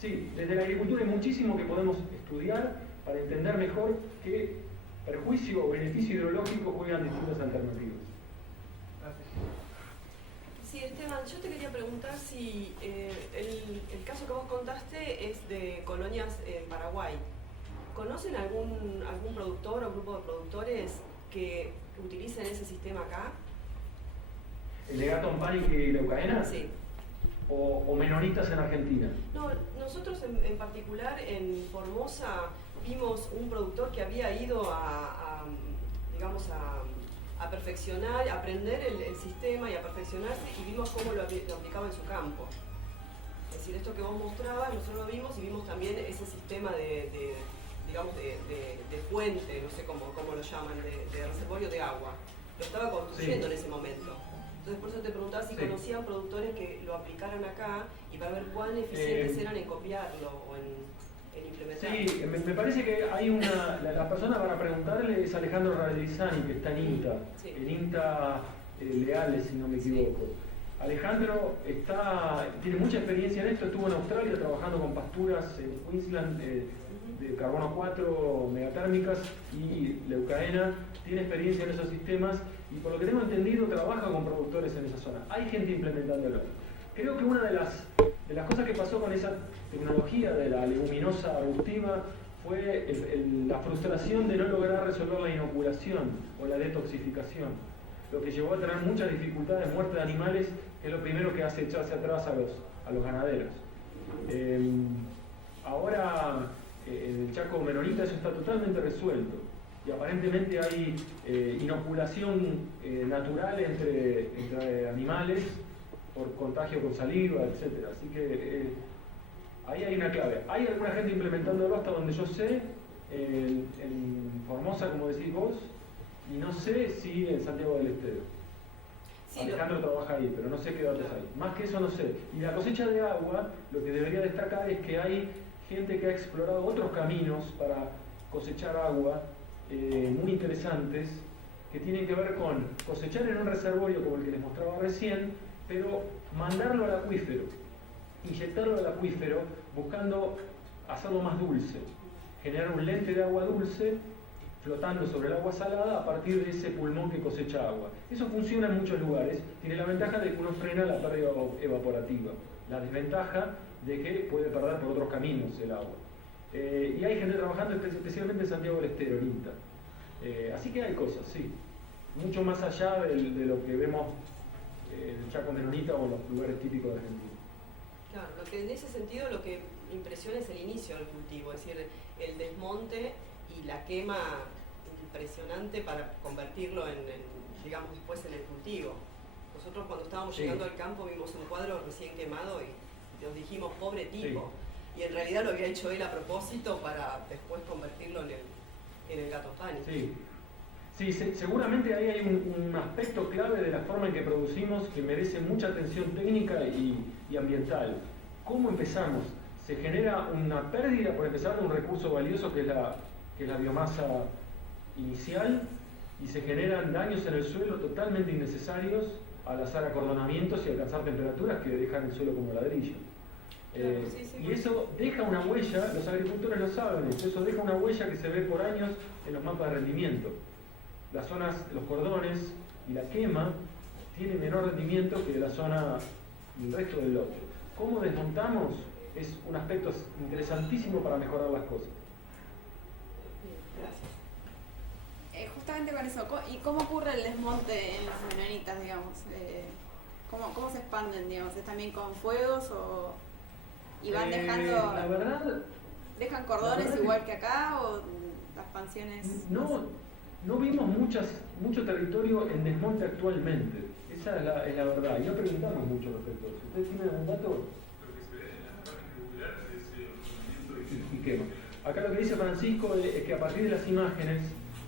Sí, desde la agricultura hay muchísimo que podemos estudiar para entender mejor qué perjuicio o beneficio hidrológico juegan distintas alternativas. Sí, Esteban, yo te quería preguntar si el caso que vos contaste es de colonias en Paraguay. ¿Conocen algún productor o grupo de productores que utilicen ese sistema acá? ¿El de Gatton Panic y Leucaena? Sí. ¿O menonitas en Argentina? No, nosotros en particular en Formosa vimos un productor que había ido a perfeccionar, a aprender el sistema y a perfeccionarse, y vimos cómo lo aplicaba en su campo. Es decir, esto que vos mostrabas, nosotros lo vimos y vimos también ese sistema de fuente, no sé cómo lo llaman, de reservorio de agua. Lo estaba construyendo en ese momento. Entonces por eso te preguntaba si conocían productores que lo aplicaran acá y para ver cuán eficientes eran en copiarlo o en implementarlo. Sí, me parece que hay la persona para preguntarle es Alejandro Radelizani, que está en INTA, en INTA Leales, si no me equivoco. Alejandro tiene mucha experiencia en esto, estuvo en Australia trabajando con pasturas en Queensland de carbono 4 megatérmicas y Leucaena, tiene experiencia en esos sistemas y por lo que tengo entendido trabaja con productores en esa zona. Hay gente implementándolo. Creo que una de las cosas que pasó con esa tecnología de la leguminosa arbustiva fue la frustración de no lograr resolver la inoculación o la detoxificación, lo que llevó a tener muchas dificultades, muerte de animales, que es lo primero que hace echarse atrás a los ganaderos. Ahora en el Chaco menonita eso está totalmente resuelto y aparentemente hay inoculación natural entre animales por contagio con saliva, etc. Así que ahí hay una clave. Hay alguna gente implementándolo hasta donde yo sé, en Formosa, como decís vos, y no sé si en Santiago del Estero. Sí, Alejandro trabaja ahí, pero no sé qué datos hay. Más que eso no sé. Y la cosecha de agua, lo que debería destacar es que hay gente que ha explorado otros caminos para cosechar agua muy interesantes, que tienen que ver con cosechar en un reservorio como el que les mostraba recién, pero mandarlo al acuífero, inyectarlo al acuífero, buscando hacerlo más dulce, generar un lente de agua dulce flotando sobre el agua salada a partir de ese pulmón que cosecha agua. Eso funciona en muchos lugares, tiene la ventaja de que uno frena la pérdida evaporativa, la desventaja de que puede perder por otros caminos el agua. Y hay gente trabajando especialmente en Santiago del Estero, en INTA. Así que hay cosas, sí, mucho más allá de lo que vemos en el Chaco menonita o en los lugares típicos de Argentina. Claro, lo que en ese sentido lo que impresiona es el inicio del cultivo, es decir, el desmonte y la quema impresionante para convertirlo digamos, después en el cultivo. Nosotros cuando estábamos llegando al campo vimos un cuadro recién quemado y nos dijimos, pobre tipo. y en realidad lo había hecho él a propósito para después convertirlo en el Gatton Panic. Sí, seguramente ahí hay un aspecto clave de la forma en que producimos que merece mucha atención técnica y ambiental. ¿Cómo empezamos? Se genera una pérdida, por empezar, de un recurso valioso que es la biomasa inicial, y se generan daños en el suelo totalmente innecesarios al hacer acordonamientos y alcanzar temperaturas que dejan el suelo como ladrillo. Y eso deja una huella, los agricultores lo saben, eso deja una huella que se ve por años en los mapas de rendimiento. Las zonas, los cordones y la quema tienen menor rendimiento que la zona del resto del lote. ¿Cómo desmontamos? Es un aspecto interesantísimo para mejorar las cosas. Gracias. Justamente con eso, ¿y cómo ocurre el desmonte en las menonitas, digamos? ¿Cómo se expanden, digamos? ¿Es también con fuegos y van dejando... La verdad... ¿Dejan cordones igual que acá o las expansiones? No vimos mucho territorio en desmonte actualmente. Esa es la verdad. Y no preguntamos mucho respecto a eso. ¿Ustedes tienen algún dato? Lo que se ve en la parte popular es el ordenamiento Y quema. Acá lo que dice Francisco es que a partir de las imágenes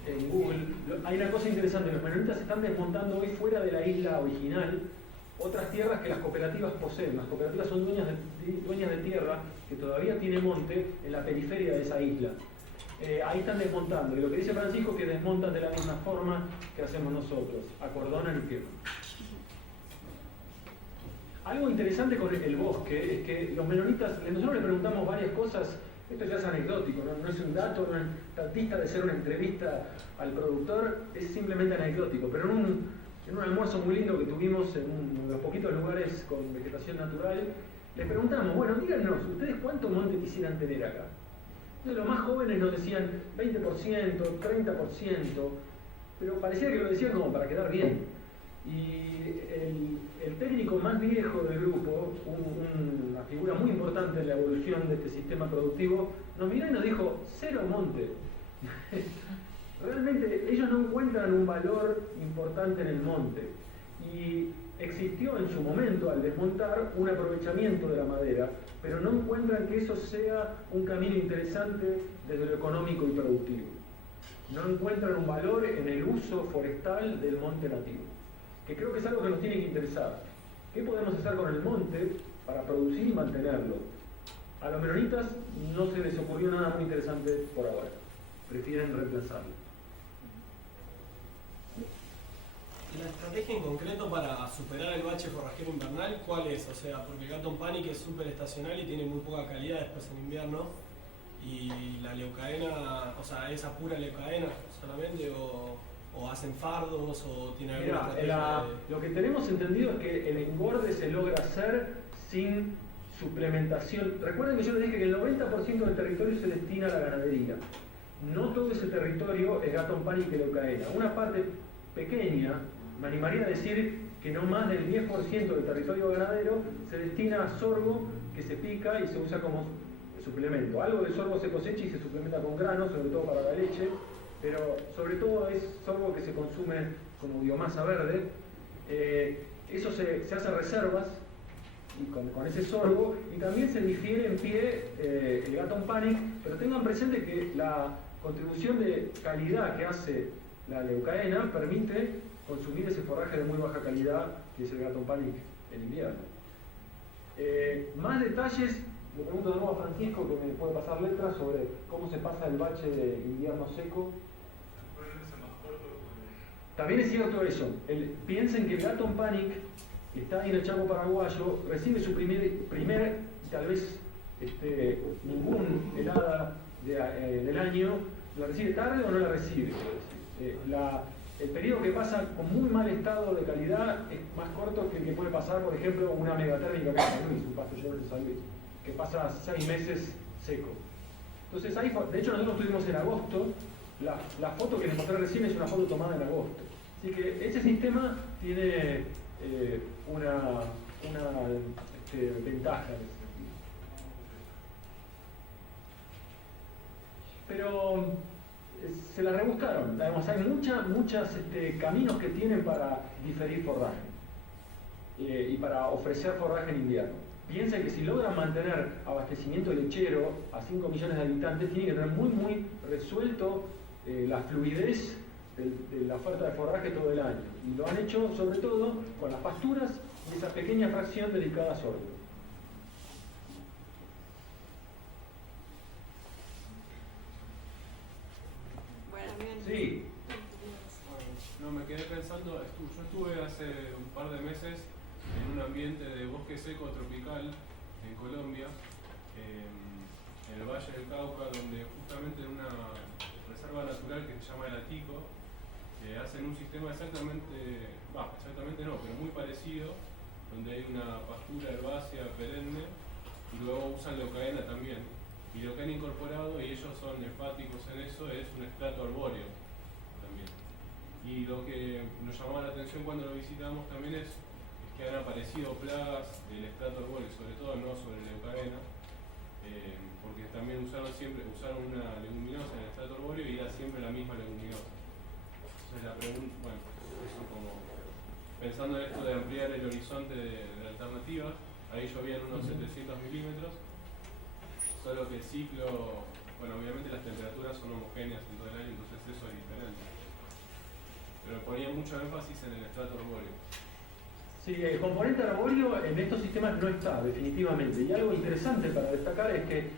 en Google hay una cosa interesante. Los menonitas se están desmontando hoy fuera de la isla original otras tierras que las cooperativas poseen. Las cooperativas son dueñas de tierra que todavía tiene monte en la periferia de esa isla. Ahí están desmontando, y lo que dice Francisco es que desmontan de la misma forma que hacemos nosotros, acordonan y queman. Algo interesante con el bosque es que los menonitas, nosotros le preguntamos varias cosas, esto ya es anecdótico, no es un dato, no tratista de ser una entrevista al productor, es simplemente anecdótico, pero en un almuerzo muy lindo que tuvimos en uno de los poquitos lugares con vegetación natural, les preguntamos, bueno, díganos, ¿ustedes cuánto monte quisieran tener acá? Entonces, los más jóvenes nos decían 20%, 30%, pero parecía que lo decían como para quedar bien. Y el técnico más viejo del grupo, una figura muy importante en la evolución de este sistema productivo, nos miró y nos dijo, 0 monte. Realmente ellos no encuentran un valor importante en el monte. Y existió en su momento, al desmontar, un aprovechamiento de la madera, pero no encuentran que eso sea un camino interesante desde lo económico y productivo. No encuentran un valor en el uso forestal del monte nativo, que creo que es algo que nos tiene que interesar. ¿Qué podemos hacer con el monte para producir y mantenerlo? A los menonitas no se les ocurrió nada muy interesante por ahora. Prefieren reemplazarlo. ¿La estrategia en concreto para superar el bache forrajero invernal cuál es? O sea, porque el Gatton Panic es súper estacional y tiene muy poca calidad después en invierno, y la leucaena, o sea, ¿es a pura leucaena solamente o hacen fardos o tiene alguna estrategia? Lo que tenemos entendido es que el engorde se logra hacer sin suplementación. Recuerden que yo les dije que el 90% del territorio se destina a la ganadería. No todo ese territorio es Gatton Panic y leucaena. Una parte pequeña, me animaría a decir que no más del 10% del territorio ganadero se destina a sorgo que se pica y se usa como suplemento. Algo de sorgo se cosecha y se suplementa con granos, sobre todo para la leche, pero sobre todo es sorgo que se consume como biomasa verde. Eso se hace reservas y con ese sorgo, y también se difiere en pie el Gatton Panic, pero tengan presente que la contribución de calidad que hace la leucaena permite consumir ese forraje de muy baja calidad que es el Gatton Panic en invierno. Más detalles, le pregunto de nuevo a Francisco que me puede pasar letras sobre cómo se pasa el bache de invierno seco. También es cierto eso, piensen que el Gatton Panic que está ahí en el Chaco paraguayo recibe su primer tal vez ningún helada del año, ¿la recibe tarde o no la recibe? El periodo que pasa con muy mal estado de calidad es más corto que el que puede pasar, por ejemplo, una megatérmica acá en San Luis, un pasto llover en San Luis, que pasa 6 meses seco. Entonces, ahí, de hecho, nosotros tuvimos en agosto, la foto que les mostré recién es una foto tomada en agosto. Así que ese sistema tiene una ventaja en ese sentido. Pero se la rebuscaron. Además, hay muchos caminos que tienen para diferir forraje y para ofrecer forraje en invierno. piensen que si logran mantener abastecimiento lechero a 5 millones de habitantes, tienen que tener muy resuelto la fluidez de la oferta de forraje todo el año. Y lo han hecho sobre todo con las pasturas y esa pequeña fracción dedicada a sorgo. Bueno, bien. Sí. No, me quedé pensando, yo estuve hace un par de meses en un ambiente de bosque seco tropical en Colombia, en el Valle del Cauca, donde justamente en una reserva natural que se llama El Atico, hacen un sistema exactamente no, pero muy parecido, donde hay una pastura herbácea perenne y luego usan leucaena también. Y leucaena incorporado, y ellos son enfáticos en eso, es un estrato arbóreo también. Y lo que nos llamó la atención cuando lo visitamos también es que han aparecido plagas del estrato arbóreo, sobre todo no sobre leucaena, porque también usaron una leguminosa en el estrato arbóreo y era siempre la misma leguminosa. Entonces la pregunta, bueno, eso como pensando en esto de ampliar el horizonte de alternativas, ahí llovían unos 700 milímetros, solo que el ciclo, bueno, obviamente las temperaturas son homogéneas en todo el año, entonces eso es diferente. Pero ponía mucho énfasis en el estrato arbóreo. Sí, el componente arbóreo en estos sistemas no está, definitivamente. Y algo interesante para destacar es que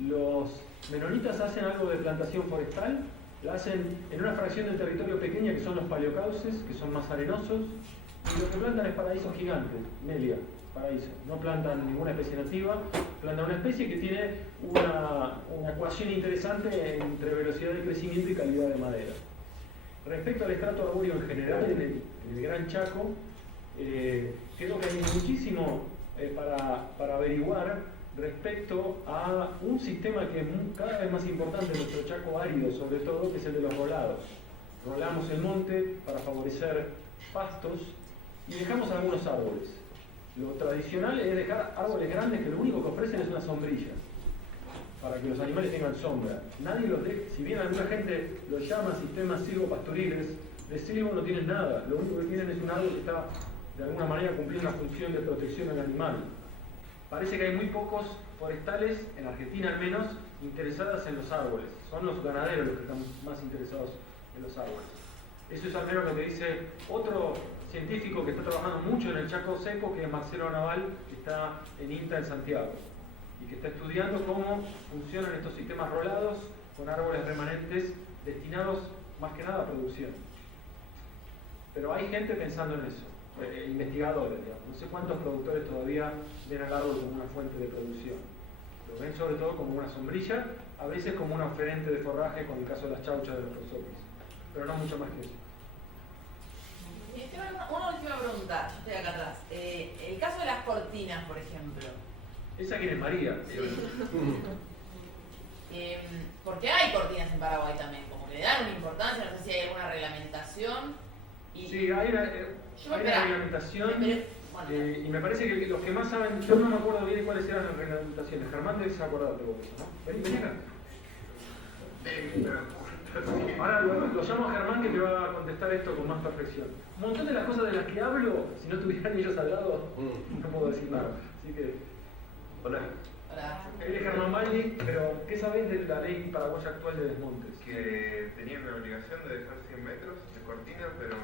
los menonitas hacen algo de plantación forestal, la hacen en una fracción del territorio pequeña que son los paleocauces, que son más arenosos, y lo que plantan es paraísos gigantes, melia, paraíso. No plantan ninguna especie nativa, plantan una especie que tiene una ecuación interesante entre velocidad de crecimiento y calidad de madera. Respecto al estrato arbóreo en general, en el Gran Chaco, creo que hay muchísimo para averiguar respecto a un sistema que es cada vez más importante en nuestro Chaco árido, sobre todo, que es el de los rolados. Rolamos el monte para favorecer pastos y dejamos algunos árboles. Lo tradicional es dejar árboles grandes que lo único que ofrecen es una sombrilla, para que los animales tengan sombra. Nadie los deja, si bien alguna gente los llama sistemas silvopastoriles, de silvo no tienen nada, lo único que tienen es un árbol que está de alguna manera cumpliendo una función de protección al animal. Parece que hay muy pocos forestales, en Argentina al menos, interesadas en los árboles. Son los ganaderos los que están más interesados en los árboles. Eso es al menos lo que dice otro científico que está trabajando mucho en el Chaco Seco, que es Marcelo Naval, que está en INTA en Santiago, y que está estudiando cómo funcionan estos sistemas rolados con árboles remanentes destinados más que nada a producción. Pero hay gente pensando en eso. Investigadores, digamos. No sé cuántos productores todavía ven al árbol como una fuente de producción. Lo ven sobre todo como una sombrilla, a veces como un oferente de forraje, con el caso de las chauchas de los prosopis, pero no mucho más que eso. Una última pregunta, yo estoy acá atrás. El caso de las cortinas, por ejemplo. ¿Esa quién es María? Porque hay cortinas en Paraguay también, como que le dan una importancia, no sé si hay alguna reglamentación. Sí, hay una reglamentación, y me parece que los que más saben, yo no me acuerdo bien cuáles eran las reglamentaciones. Germán debes acordarte vos, ¿no? Vení acá. Ahora lo llamo a Germán, que te va a contestar esto con más perfección. Un montón de las cosas de las que hablo, si no estuvieran ellos al lado, no puedo decir nada. Así que... Hola. Él es Germán Baldi, pero ¿qué sabés de la ley paraguaya actual de desmontes? Que tenían la obligación de dejar 100 metros de cortina, pero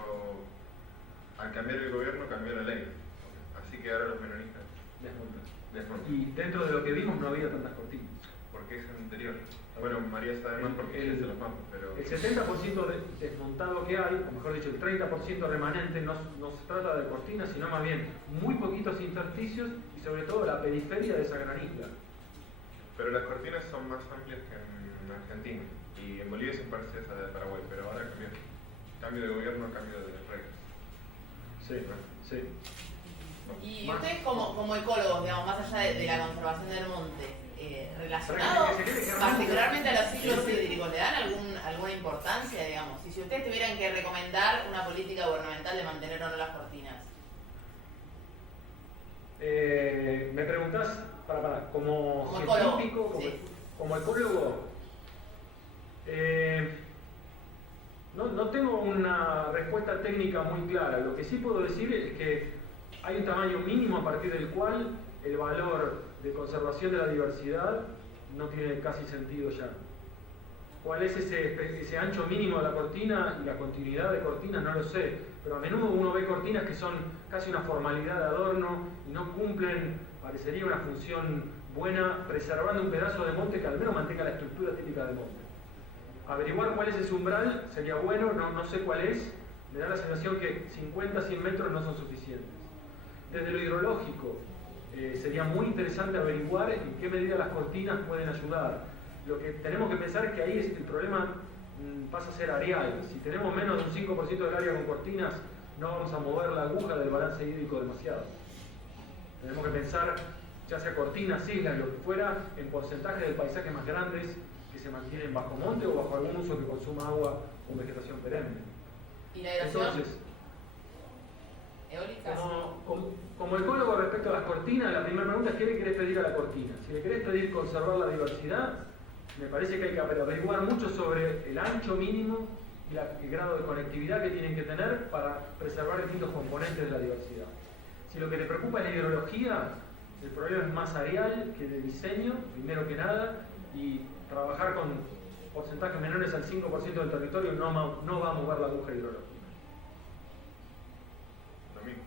al cambiar el gobierno cambió la ley. Así que ahora los menonitas desmontan. Y dentro de lo que vimos no había tantas cortinas. Porque es anterior. Bueno, María sabe más porque ella es de los mampos, pero... El 70% desmontado que hay, o mejor dicho, el 30% remanente, no se trata de cortinas, sino más bien muy poquitos intersticios y sobre todo la periferia de esa gran isla. Pero las cortinas son más amplias que en Argentina. Y en Bolivia se parece a esa de Paraguay, pero ahora cambió. Cambio de gobierno, cambio de reglas. Sí, sí. Y ustedes como ecólogos, digamos, más allá de la conservación del monte, relacionados particularmente a los ciclos hídricos, ¿le dan alguna importancia, digamos? Y si ustedes tuvieran que recomendar una política gubernamental de mantener o no las cortinas. Me preguntás, como científico, sí. como ecólogo, no tengo una respuesta técnica muy clara. Lo que sí puedo decir es que hay un tamaño mínimo a partir del cual el valor de conservación de la diversidad no tiene casi sentido ya. ¿Cuál es ese ancho mínimo de la cortina y la continuidad de cortinas? No lo sé, pero a menudo uno ve cortinas que son casi una formalidad de adorno y no cumplen, parecería, una función buena, preservando un pedazo de monte que al menos mantenga la estructura típica del monte. Averiguar cuál es ese umbral sería bueno, no sé cuál es, me da la sensación que 50-100 metros no son suficientes. Desde lo hidrológico, sería muy interesante averiguar en qué medida las cortinas pueden ayudar. Lo que tenemos que pensar es que ahí el problema pasa a ser areal. Si tenemos menos de un 5% del área con cortinas, no vamos a mover la aguja del balance hídrico demasiado. Tenemos que pensar, ya sea cortinas, islas, lo que fuera, en porcentaje del paisaje más grandes que se mantienen bajo monte o bajo algún uso que consuma agua con vegetación perenne. ¿Y la erosión? Entonces, ¿eólicas? Como ecólogo respecto a las cortinas, la primera pregunta es ¿qué le querés pedir a la cortina? Si le querés pedir conservar la diversidad, me parece que hay que averiguar mucho sobre el ancho mínimo y el grado de conectividad que tienen que tener para preservar distintos componentes de la diversidad. Si lo que te preocupa es la hidrología, el problema es más areal que de diseño, primero que nada, y trabajar con porcentajes menores al 5% del territorio no va a mover la aguja hidrológica. Lo mismo.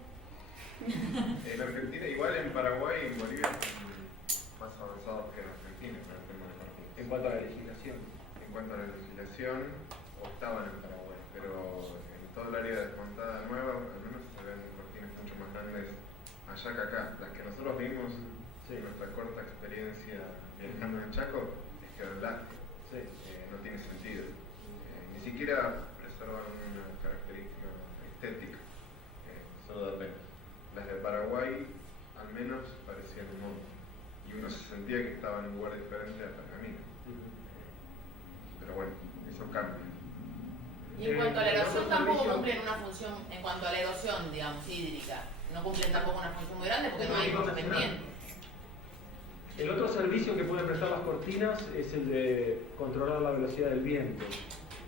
En Argentina, igual en Paraguay y en Bolivia son más avanzados que en Argentina para el tema de cortinas. En cuanto a la legislación. En cuanto a la legislación, o estaban en Paraguay, pero en todo el área desmontada nueva, al menos se ven cortinas mucho más grandes allá que acá. Las que nosotros vimos en nuestra corta experiencia viajando en Chaco, es que no tiene sentido. Ni siquiera preservan una característica estética, solo da pena. Las de Paraguay, al menos, parecían un monte. Y uno se sentía que estaba en un lugar diferente a Pergamino. Pero bueno, eso cambia. Y en cuanto a la erosión, tampoco cumplen una función, en cuanto a la erosión, digamos, hídrica, no cumplen tampoco una función muy grande porque no hay mucho pendiente. El otro servicio que pueden prestar las cortinas es el de controlar la velocidad del viento.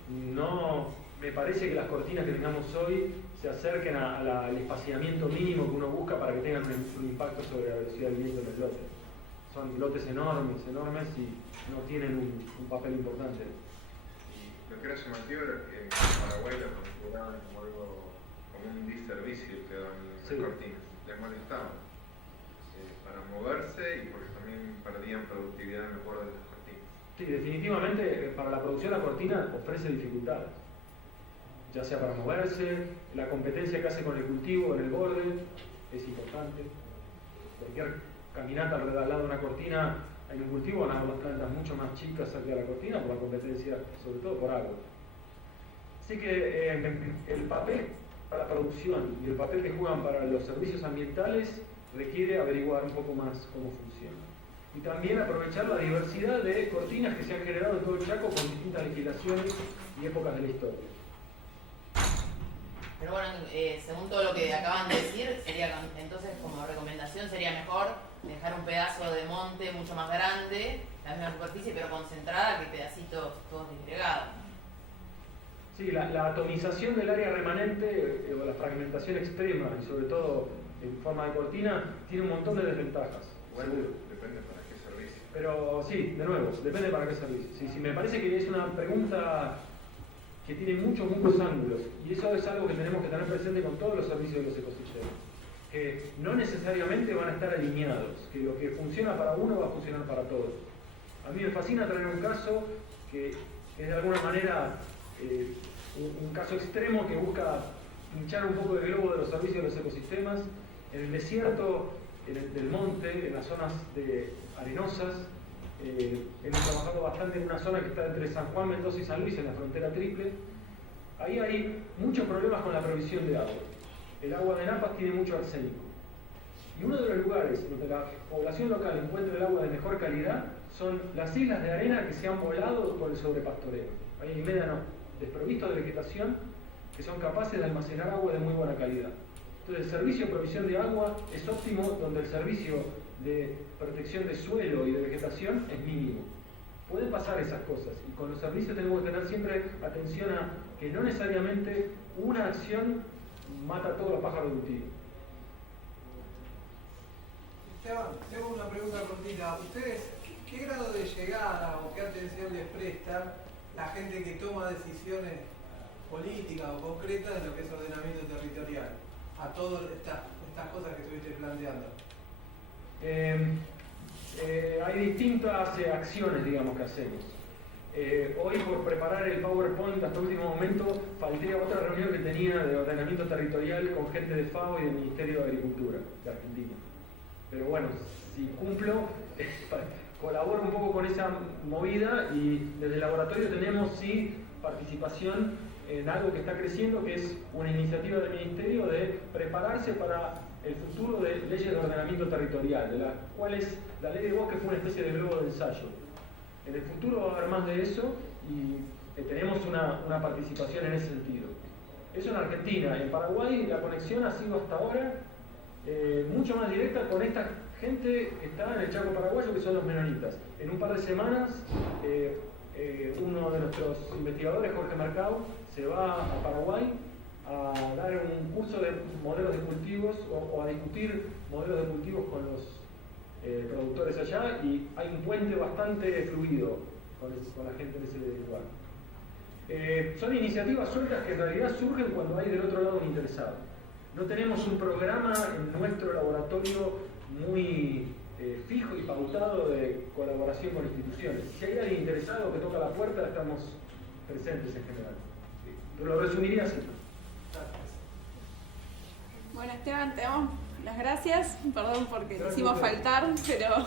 No me parece que las cortinas que tengamos hoy se acerquen al espaciamiento mínimo que uno busca para que tengan un impacto sobre la velocidad del viento en el lote. Son lotes enormes y no tienen un papel importante. Y lo que era llamativo era que en Paraguay lo consideraban como un diservicio que daban las cortinas. Les molestaban para moverse y porque también perdían productividad en el borde de las cortinas. Sí, definitivamente para la producción la cortina ofrece dificultades. Ya sea para moverse, la competencia que hace con el cultivo en el borde es importante. Cualquier caminata alrededor al lado de una cortina, en un cultivo van a haber plantas mucho más chicas cerca de la cortina por la competencia, sobre todo por agua. Así que el papel para la producción y el papel que juegan para los servicios ambientales requiere averiguar un poco más cómo funciona. Y también aprovechar la diversidad de cortinas que se han generado en todo el Chaco con distintas legislaciones y épocas de la historia. Pero bueno, según todo lo que acaban de decir, sería entonces como recomendación sería mejor dejar un pedazo de monte mucho más grande, la misma superficie pero concentrada que pedacitos todos disgregados. Sí, la atomización del área remanente o la fragmentación extrema y sobre todo en forma de cortina tiene un montón de desventajas. Bueno, depende para qué servicio. Pero sí, de nuevo, depende para qué servicio. Sí, me parece que es una pregunta que tiene muchos ángulos y eso es algo que tenemos que tener presente con todos los servicios de los ecosistemas, que no necesariamente van a estar alineados, que lo que funciona para uno va a funcionar para todos. A mí me fascina traer un caso que es de alguna manera un caso extremo que busca hinchar un poco el globo de los servicios de los ecosistemas. En el desierto, del monte, en las zonas arenosas, hemos trabajado bastante en una zona que está entre San Juan, Mendoza y San Luis, en la frontera triple. Ahí hay muchos problemas con la provisión de agua. El agua de napas tiene mucho arsénico. Y uno de los lugares donde la población local encuentra el agua de mejor calidad son las islas de arena que se han volado por el sobrepastoreo. Hay en médanos desprovistos de vegetación que son capaces de almacenar agua de muy buena calidad. Entonces el servicio de provisión de agua es óptimo donde el servicio de protección de suelo y de vegetación es mínimo. Pueden pasar esas cosas y con los servicios tenemos que tener siempre atención a que no necesariamente una acción mata a todos los pájaros de un tiro. Esteban, tengo una pregunta cortita. ¿Ustedes qué grado de llegada o qué atención les presta la gente que toma decisiones políticas o concretas en lo que es ordenamiento territorial a todas estas cosas que estuviste planteando? Hay distintas acciones, digamos, que hacemos. Hoy, por preparar el PowerPoint hasta el último momento, falté a otra reunión que tenía de ordenamiento territorial con gente de FAO y del Ministerio de Agricultura de Argentina. Pero bueno, si cumplo, colaboro un poco con esa movida y desde el laboratorio tenemos sí participación en algo que está creciendo, que es una iniciativa del Ministerio de prepararse para el futuro de leyes de ordenamiento territorial, de las cuales la ley de bosque fue una especie de globo de ensayo. En el futuro va a haber más de eso y tenemos una participación en ese sentido. Eso en Argentina. En Paraguay la conexión ha sido hasta ahora mucho más directa con esta gente que está en el Chaco paraguayo, que son los menonitas. En un par de semanas uno de nuestros investigadores, Jorge Mercado, se va a Paraguay a dar un curso de modelos de cultivos o a discutir modelos de cultivos con los productores allá, y hay un puente bastante fluido con la gente de ese lugar. Son iniciativas sueltas que en realidad surgen cuando hay del otro lado un interesado. No tenemos un programa en nuestro laboratorio muy fijo y pautado de colaboración con instituciones. Si hay alguien interesado que toca la puerta, estamos presentes en general. Lo resumiría así. Bueno, Esteban, te damos las gracias. Perdón porque te hicimos faltar, pero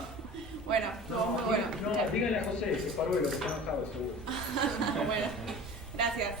bueno, muy bueno. No, díganle a José, que Paruelo, que está enojado seguro. Bueno, gracias.